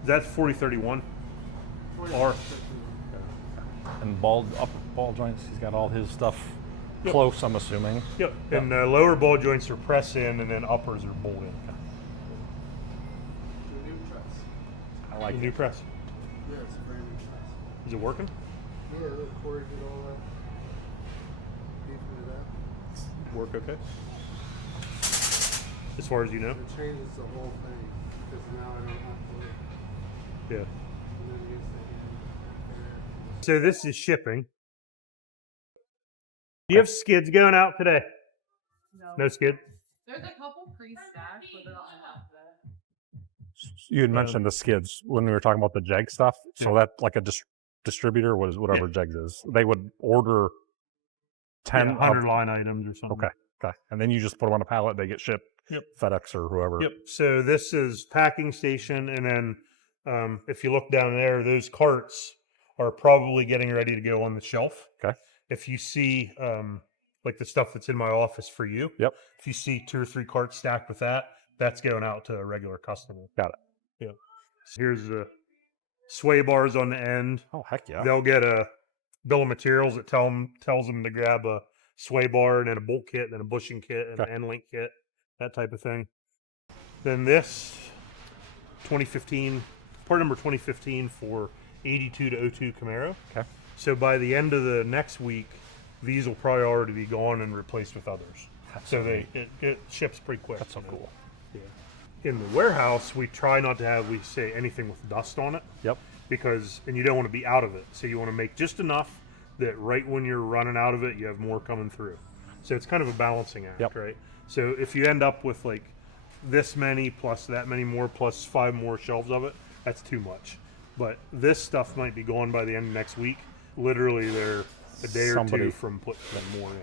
That's 4031 R. And ball joints, he's got all his stuff close, I'm assuming. Yep. And lower ball joints are press in, and then uppers are bolt in. I like New it. press. Yeah, it's a brand new press. Is it working? Yeah, the cord did all that. Beefing it up. Work okay? As far as you know? It changes the whole thing because now I don't have to. Yeah. And then use the So this is shipping. Do you have skids going out today? No skid? There's a couple pre-stacked, but they're not enough today. You had mentioned the skids when we were talking about the Jeg stuff. So that like a distributor was whatever Jegs is. They would order 10 Yeah, 100 line items or something. Okay. And then you just put them on a pallet, they get shipped. Yep. FedEx or whoever. Yep. So this is packing station, and then If you look down there, those carts are probably getting ready to go on the shelf. Okay. If you see like the stuff that's in my office for you, Yep. if you see 2 or 3 carts stacked with that, that's going out to a regular customer. Got it. Yeah. So here's the sway bars on the end. Oh, heck yeah. They'll get a bill of materials that tells them to grab a sway bar and then a bolt kit, then a bushing kit, and Okay. an end link kit, that type of thing. Then this 2015, part number 2015 for 82 to 02 Camaro. Okay. So by the end of the next week, these will probably already be gone and replaced with others. So it ships pretty quick. That's so cool. Yeah. In the warehouse, we try not to have, we say, anything with dust on it. Yep. Because, and you don't want to be out of it. So you want to make just enough that right when you're running out of it, you have more coming through. So it's kind of a balancing act, Yep. right? So if you end up with like this many plus that many more plus 5 more shelves of it, that's too much. But this stuff might be gone by the end of next week. Literally, they're a day or Somebody- 2 from putting more in.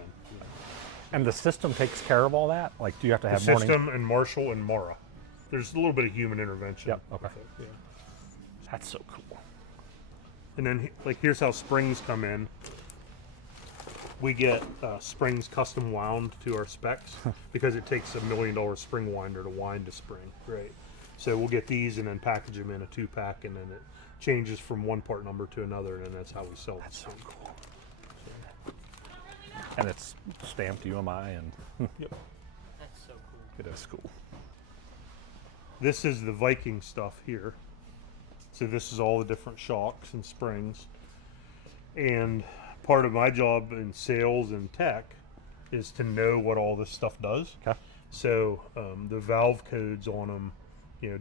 And the system takes care of all that? Like, do you have to The have morning? system and Marshall and Mara. There's a little bit of human intervention. Yep, okay. with it, yeah. That's so cool. And then, like, here's how springs come in. We get springs custom wound to our specs because it takes $1 million spring winder to wind a spring. Right. So we'll get these and then package them in a 2-pack, and then it changes from one part number to another, and then that's how we sell it. That's so cool. And it's stamped UMI and Yep. That's so cool. it is cool. This is the Viking stuff here. So this is all the different shocks and springs. And part of my job in sales and tech is to know what all this stuff does. Okay. So the valve codes on them,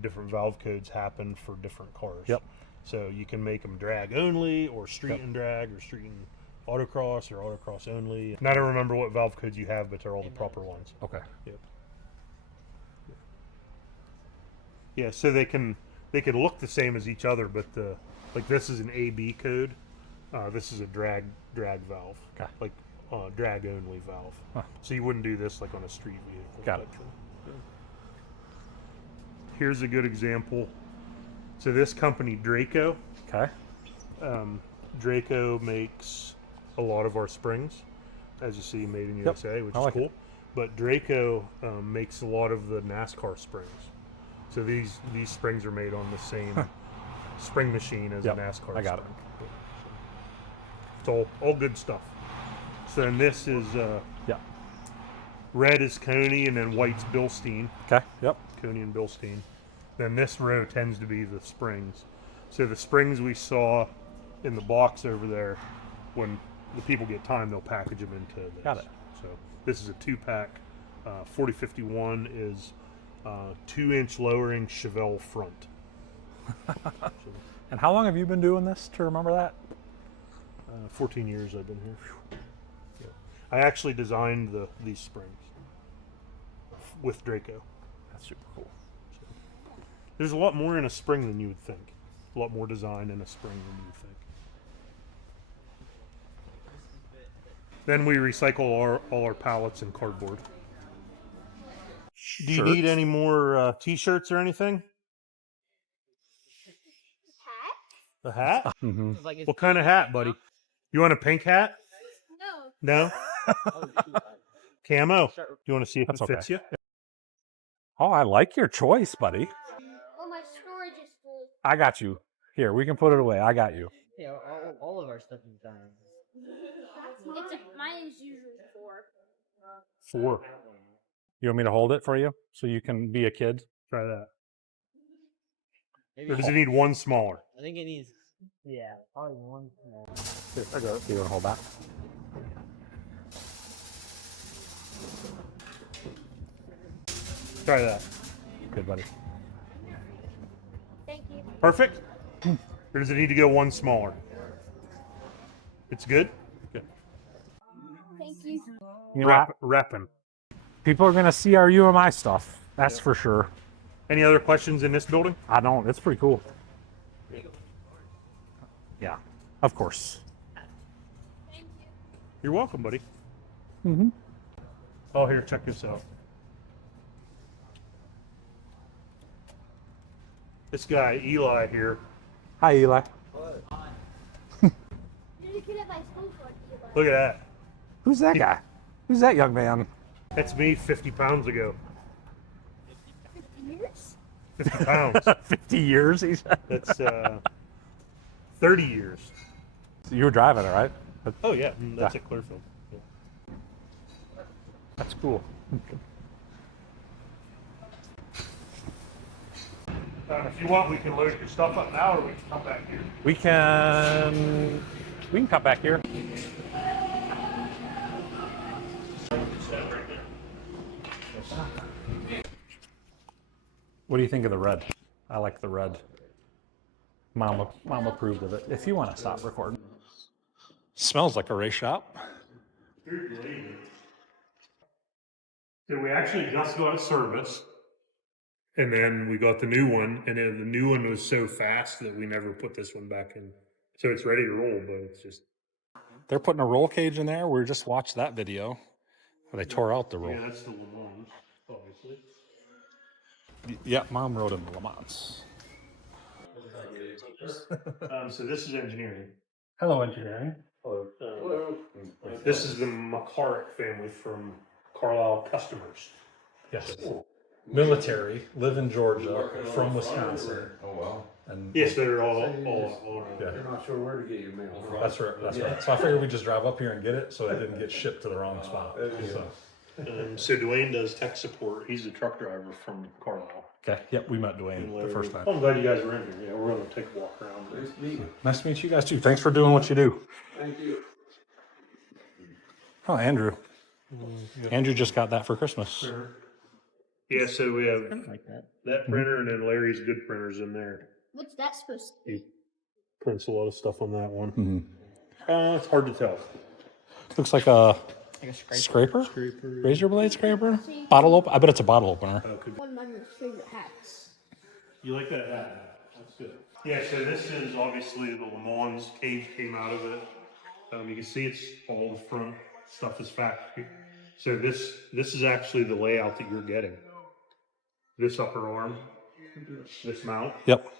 different valve codes happen for different cars. Yep. So you can make them drag only, or street Yep. and drag, or street and autocross, or autocross only. And I don't remember what valve codes you have, but they're all the proper ones. Okay. Yep. Yeah, so they can look the same as each other, but like this is an AB code. This is a drag valve. Okay. Like drag only valve. Huh. So you wouldn't do this like on a street vehicle. Got it. Yeah. Here's a good example. So this company Draco, Okay. Draco makes a lot of our springs, as you see, made in USA, which I is like cool. it. But Draco makes a lot of the NASCAR springs. So these springs are made on the same spring machine as Yep, a NASCAR I got it. spring. It's all good stuff. So then this is Yeah. red is Coney, and then white's Bilstein. Okay. Yep. Coney and Bilstein. Then this row tends to be the springs. So the springs we saw in the box over there, when the people get time, they'll package them into this. Got it. So this is a 2-pack. 4051 is 2-inch lowering Chevelle front. And how long have you been doing this to remember that? 14 years I've been here. Yeah. I actually designed these springs with Draco. That's super cool. There's a lot more in a spring than you would think. A lot more design in a spring than you would think. Then we recycle all our pallets and cardboard. Do you need Shirts? any more t-shirts or anything? A hat? Mm-hmm. It's like it's What kind of hat, buddy? You want a pink hat? No. No? Camo. Do you want to see if That's it fits okay. you? Oh, I like your choice, buddy. Oh, my storage is full. I got you. Here, we can put it away. I got you. yeah, all of our stuff is done. Mine is usually 4. 4. You want me to hold it for you so you can be a kid? Try that. Maybe Or does it need one smaller? I think it needs. Yeah, probably one small. Here, I got it. You want to hold that? Try that. Good, buddy. Thank you. Perfect? Or does it need to go one smaller? It's good? Good. Thank you. You know what? Reppin'. People are going to see our UMI stuff. That's for sure. Any other questions in this building? I don't. It's pretty cool. Yeah, of course. Thank you. You're welcome, buddy. Mm-hmm. Oh, here, check this out. This guy Eli here. Hi, Eli. You're the kid at my school for Eli. Look at that. Who's that guy? Who's that young man? That's me 50 pounds ago. 50 years? 50 pounds. 50 years, he said. That's 30 years. So you were driving it, right? Oh yeah, that's Yeah. at Clearfield. Yeah. That's cool. If you want, we can load your stuff up now, or we can come back here. We can come back here. What do you think of the red? I like the red. Mom approved of it. If you want to stop recording. Smells like a race shop. So we actually just got a service, and then we got the new one, and then the new one was so fast that we never put this one back in. So it's ready to roll, but it's just... They're putting a roll cage in there. We just watched that video where they tore out the roll. Yeah, that's the Le Mans, obviously. Yeah, Mom rode in the Le Mans. So this is engineering. Hello, engineering. Hello. This is the McCarrick family from Carlisle Customers. Yes. Military, live in Georgia, from Wisconsin. Oh, wow. And Yes, they're all yeah. You're not sure where to get your mail from. That's right. That's right. So I figured we'd just drive up here and get it, so it didn't get shipped to the wrong spot. So Dwayne does tech support. He's a truck driver from Carlisle. Okay. Yep. We met Dwayne the first time. I'm glad you guys were in here. Yeah, we're gonna take a walk around. Nice to meet you. Nice to meet you guys too. Thanks for doing what you do. Thank you. Oh, Andrew. Andrew just got that for Christmas. Sure. Yeah, so we have Like that. that printer, and then Larry's good printers in there. What's that supposed to be? He prints a lot of stuff on that one. Mm-hmm. It's hard to tell. Looks like a Like a scraper. scraper, razor blade scraper, bottle opener. I bet it's a bottle opener. One of my most favorite hats. You like that hat? That's good. Yeah, so this is obviously the Le Mans cage came out of it. You can see it's all the front stuff is factory. So this is actually the layout that you're getting. This upper arm, this mount. Yep.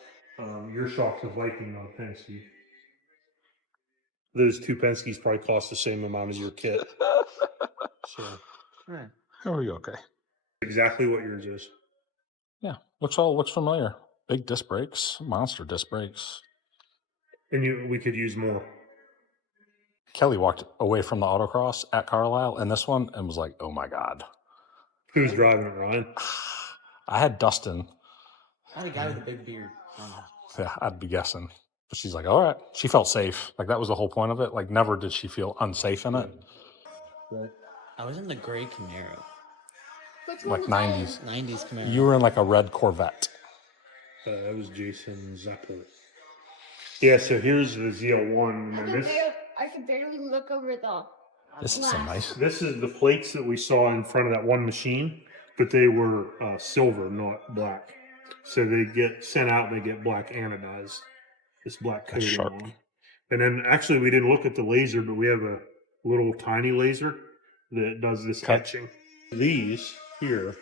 Your shock's a Viking, not a Penske. Those two Penske's probably cost the same amount as your kit. So There we go. Okay. exactly what yours is. Yeah. Looks familiar. Big disc brakes, monster disc brakes. And we could use more. Kelly walked away from the autocross at Carlisle and this one and was like, "Oh my god." Who's driving it, Ryan? I had Dustin. Not a guy with a big beard. Yeah, I'd be guessing. But she's like, all right. She felt safe. Like that was the whole point of it. Like never did she feel unsafe in it. I was in the gray Camaro. Which Like one was I in? 90s. 90s Camaro. You were in like a red Corvette. That was Jason Zappel. Yeah, so here's the ZL1. And I could barely look over the. This is so nice. this is the plates that we saw in front of that one machine, but they were silver, not black. So they get sent out, they get black anodized. This black That's coating sharp. on. And then actually we didn't look at the laser, but we have a little tiny laser that does this Okay. etching. These here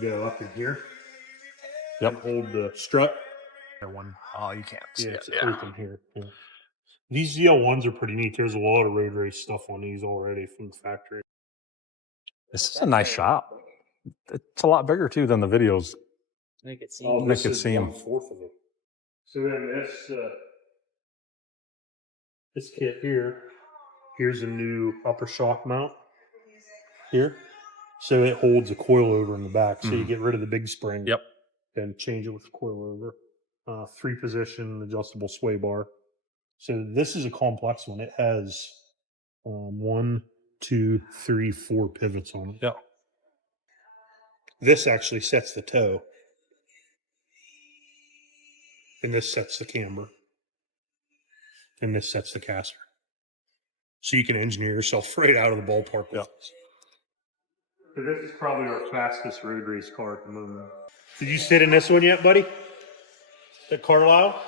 go up in here. Yep. Hold the strut. One. Oh, you can't see Yeah, it. it's Yeah. open here. Yeah. These ZL1s are pretty neat. There's a lot of road race stuff on these already from the factory. This is a nice shop. It's a lot bigger too than the videos. Make it seem. Oh, Make this it is seem- 1/4 of it. So then this kit here, here's a new upper shock mount here. So it holds a coilover in the back. So you Mhm. get rid of the big spring. Yep. And change it with the coilover. 3-position adjustable sway bar. So this is a complex one. It has 1, 2, 3, 4 pivots on it. Yep. This actually sets the toe. And this sets the camber. And this sets the caster. So you can engineer yourself right out of the ballpark. Yep. So this is probably our fastest road race car at the moment. Did you sit in this one yet, buddy? At Carlisle?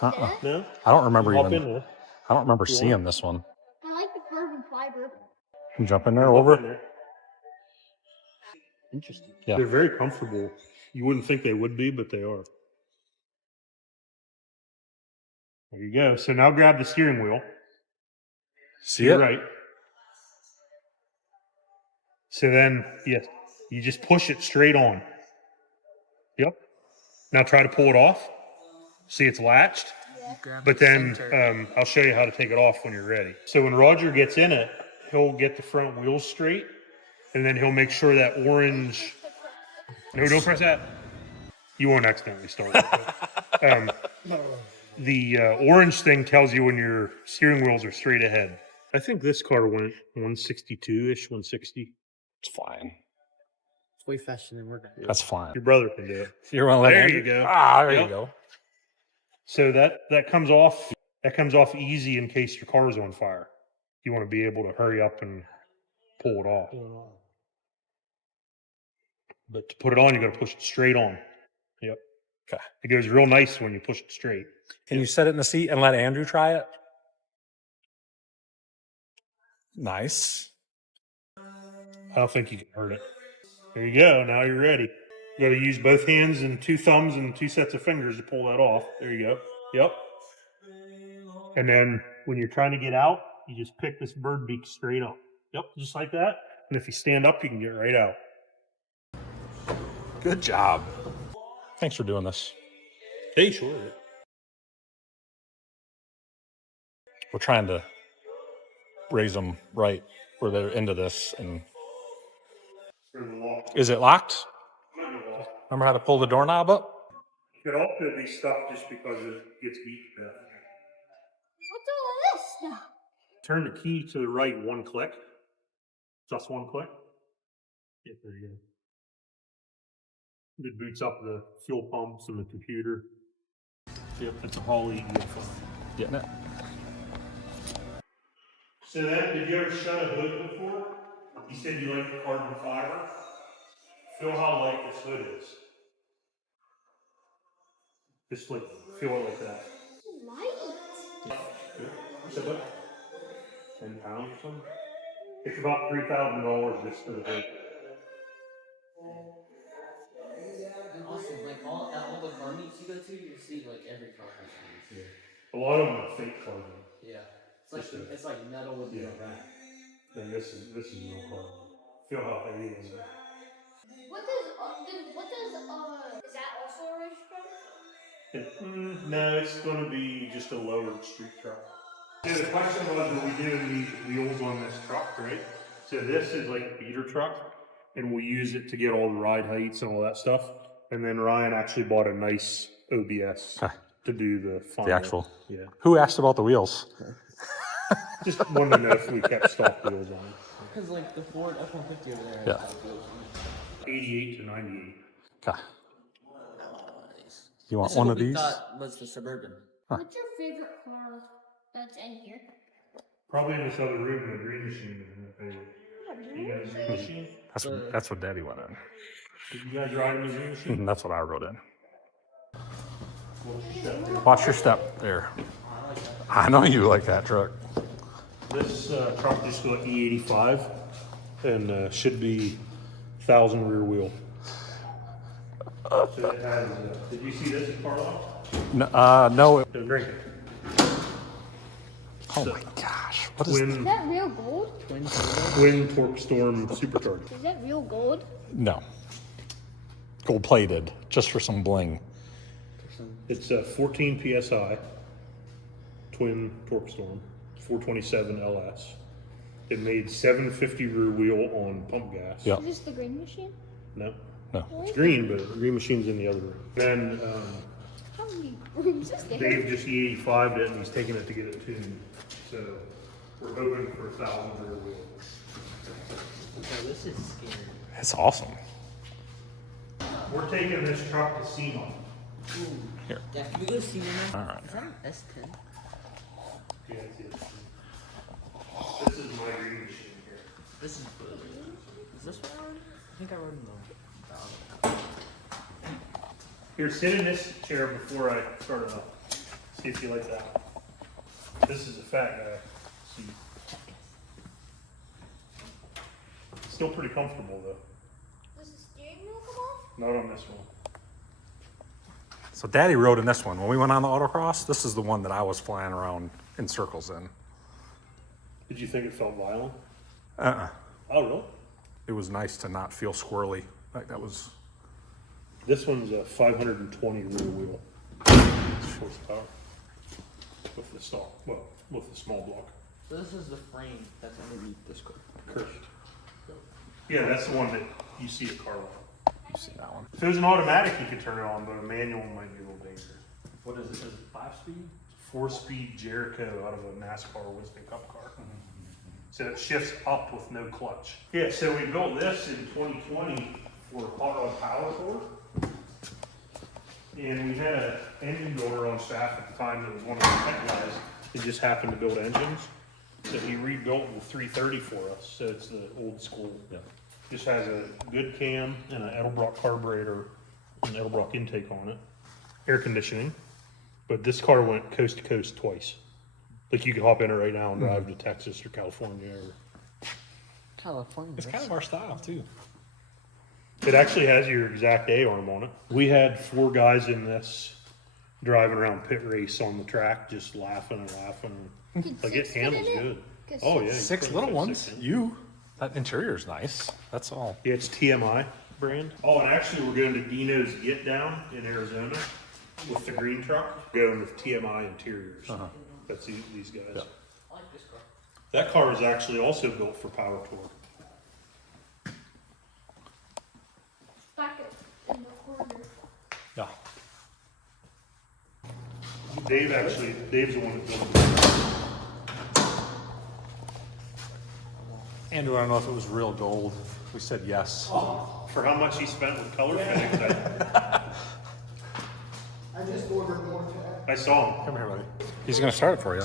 Uh-uh. No? I don't remember Hop even. in there. I don't remember You seeing want? this one. I like the carbon fiber. Can you jump in there Hop in over? there. Interesting. Yeah. They're very comfortable. You wouldn't think they would be, but they are. There you go. So now grab the steering wheel. See You're it? right. So then, yes, you just push it straight on. Yep. Now try to pull it off. See, it's latched. But then I'll show you how to take it off when you're ready. So when Roger gets in it, he'll get the front wheels straight, and then he'll make sure that orange. No, don't press that. You won't accidentally start it. The orange thing tells you when your steering wheels are straight ahead. I think this car went 162-ish, 160. It's flying. It's way faster than we're gonna do. That's flying. Your brother can do it. You want to let There Andrew? you go. Ah, there Yep. you go. So that comes off. That comes off easy in case your car is on fire. You want to be able to hurry up and pull it off. But to put it on, you got to push it straight on. Yep. Okay. It goes real nice when you push it straight. Can you set it in the seat and let Andrew try it? Nice. I don't think you can hurt it. There you go. Now you're ready. You got to use both hands and 2 thumbs and 2 sets of fingers to pull that off. There you go. Yep. And then when you're trying to get out, you just pick this bird beak straight up. Yep, just like that. And if you stand up, you can get right out. Good job. Thanks for doing this. Hey, sure. We're trying to raise them right where they're into this. And is it locked? Remember how to pull the doorknob up? It could also be stuck just because it gets beat to death. What's all this stuff? Turn the key to the right 1 click. Just 1 click. Yep, there you go. It boots up the fuel pumps and the computer. Yep, it's a Holly EFI. Getting it? So then, did you ever shut a hood before? You said you like the carbon fiber. Feel how light this hood is. Just like, feel it like that. Light. What's that about? 10 pounds or something? It's about $3,000 just for the hood. And also, like all the car meets you go to, you see like every car has these here. A lot of them are fake carbon. Yeah. It's like metal with no wrap. Then this is real carbon. Feel how heavy it is. What does is that also a race car? No, it's going to be just a lowered street truck. So the question was, are we doing these wheels on this truck, right? So this is like a beater truck, and we use it to get all the ride heights and all that stuff. And then Ryan actually bought a nice OBS to do the final. The actual. Yeah. Who asked about the wheels? Just wanted to know if we kept stock wheels on it. Because like the Ford F-150 over there. Yeah. Has wheels on it. 88 to 98. Okay. You want This is one what of we these? thought was the Suburban. What's your favorite car that's in here? Probably in this other room, the green machine. You guys green machine? That's what Daddy went in. Did you guys ride in the green machine? That's what I wrote in. Watch your step there. I know you like that truck. This truck just got E85 and should be 1,000 rear wheel. So it has, did you see this in Carlisle? No. Don't drink it. Oh my gosh. What is Is that real gold? Twin Torque Storm supercharger. Is that real gold? No. Gold plated, just for some bling. It's a 14 PSI Twin Torque Storm, 427 LS. It made 750 rear wheel on pump gas. Yeah. Is this the green machine? No. No. It's green, but the green machine's in the other room. Then How many rooms is there? Dave just E85'd it and he's taking it to get it tuned. So we're hoping for 1,000 rear wheel. Oh, this is scary. It's awesome. We're taking this truck to SEMA. Here. Yeah, can we go see now? All right. Is that an S10? Yeah, it's it. This is my green machine here. This is blue. Is this one already? I think I rode in them. Here, sit in this chair before I start it up. See if you like that. This is a fat guy seat. Still pretty comfortable though. Does the steering wheel come off? Not on this one. So Daddy rode in this one. When we went on the autocross, this is the one that I was flying around in circles in. Did you think it felt violent? Uh-uh. Oh, really? It was nice to not feel squirrely. Like that was... This one's a 520 rear wheel horsepower with the small block. So this is the frame that's underneath this car. Correct. Yeah, that's the one that you see a car like. You see that one? If it was an automatic, you could turn it on, but a manual might be a little dangerous. What is it? Is it 5-speed? 4-speed Jericho out of a NASCAR Winston Cup car. So it shifts up with no clutch. Yeah, so we built this in 2020 for power tour. And we had an engine builder on staff at the time that was one of the tech guys that just happened to build engines. So he rebuilt the 330 for us. So it's the old school. Yeah. Just has a good cam and an Edelbrock carburetor and Edelbrock intake on it. Air conditioning. But this car went coast to coast twice. Like you could hop in it right now and drive to Texas or California. California. It's kind of our style too. It actually has your exact A arm on it. We had 4 guys in this driving around pit race on the track, just laughing and laughing. Like it handles good. Oh yeah, 6 little ones. That interior's nice. That's all. Yeah, it's TMI brand. Oh, and actually we're going to Dino's Get Down in Arizona with the green truck. Going with TMI interiors. That's these guys. Yeah. I like this car. That car is actually also built for Power Tour. Back in the corner. Yeah. Dave's the one that built it. Andrew, I don't know if it was real gold. We said yes. For how much he spent with color fittings, I just ordered more today. I saw him. Come here, buddy. He's gonna start it for you.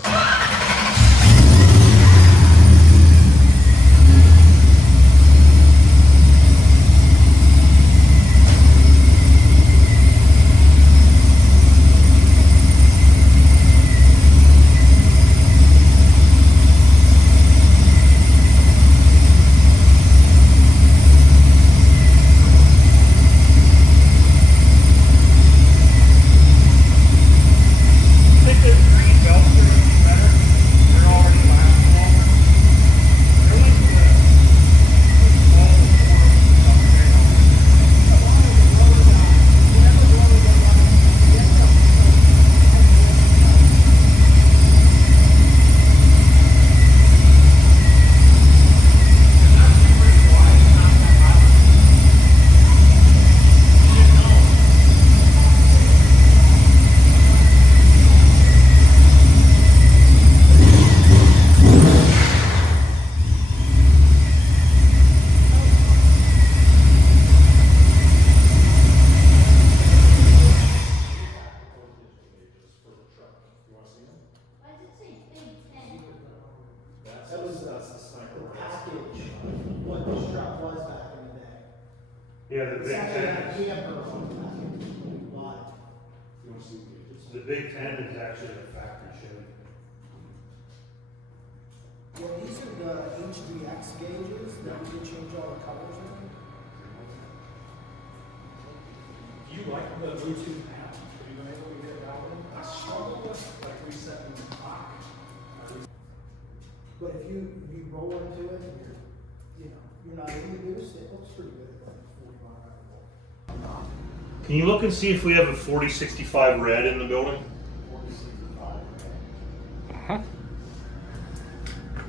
Yeah, the Big Ten. The Big Ten is actually a factory show. Yeah, these are the HDX gauges that we can change all the colors in. Do you like the Bluetooth app? Have you been able to get it out? I struggle with like resetting the clock. But if you roll into it and you're not introduced, it looks pretty good at like 40 mile an hour. Can you look and see if we have a 4065 red in the building? 4065.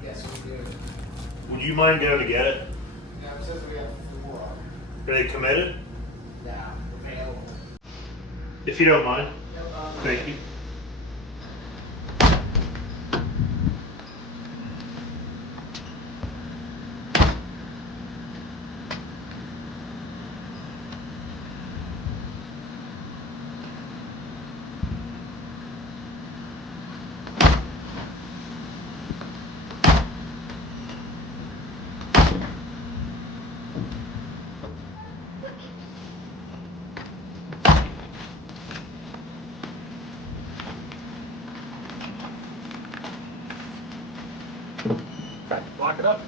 Yes, we do. Would you mind going to get it? Yeah, it says we have 4. Are they committed? Yeah, available. If you don't mind. Thank you. Lock it up.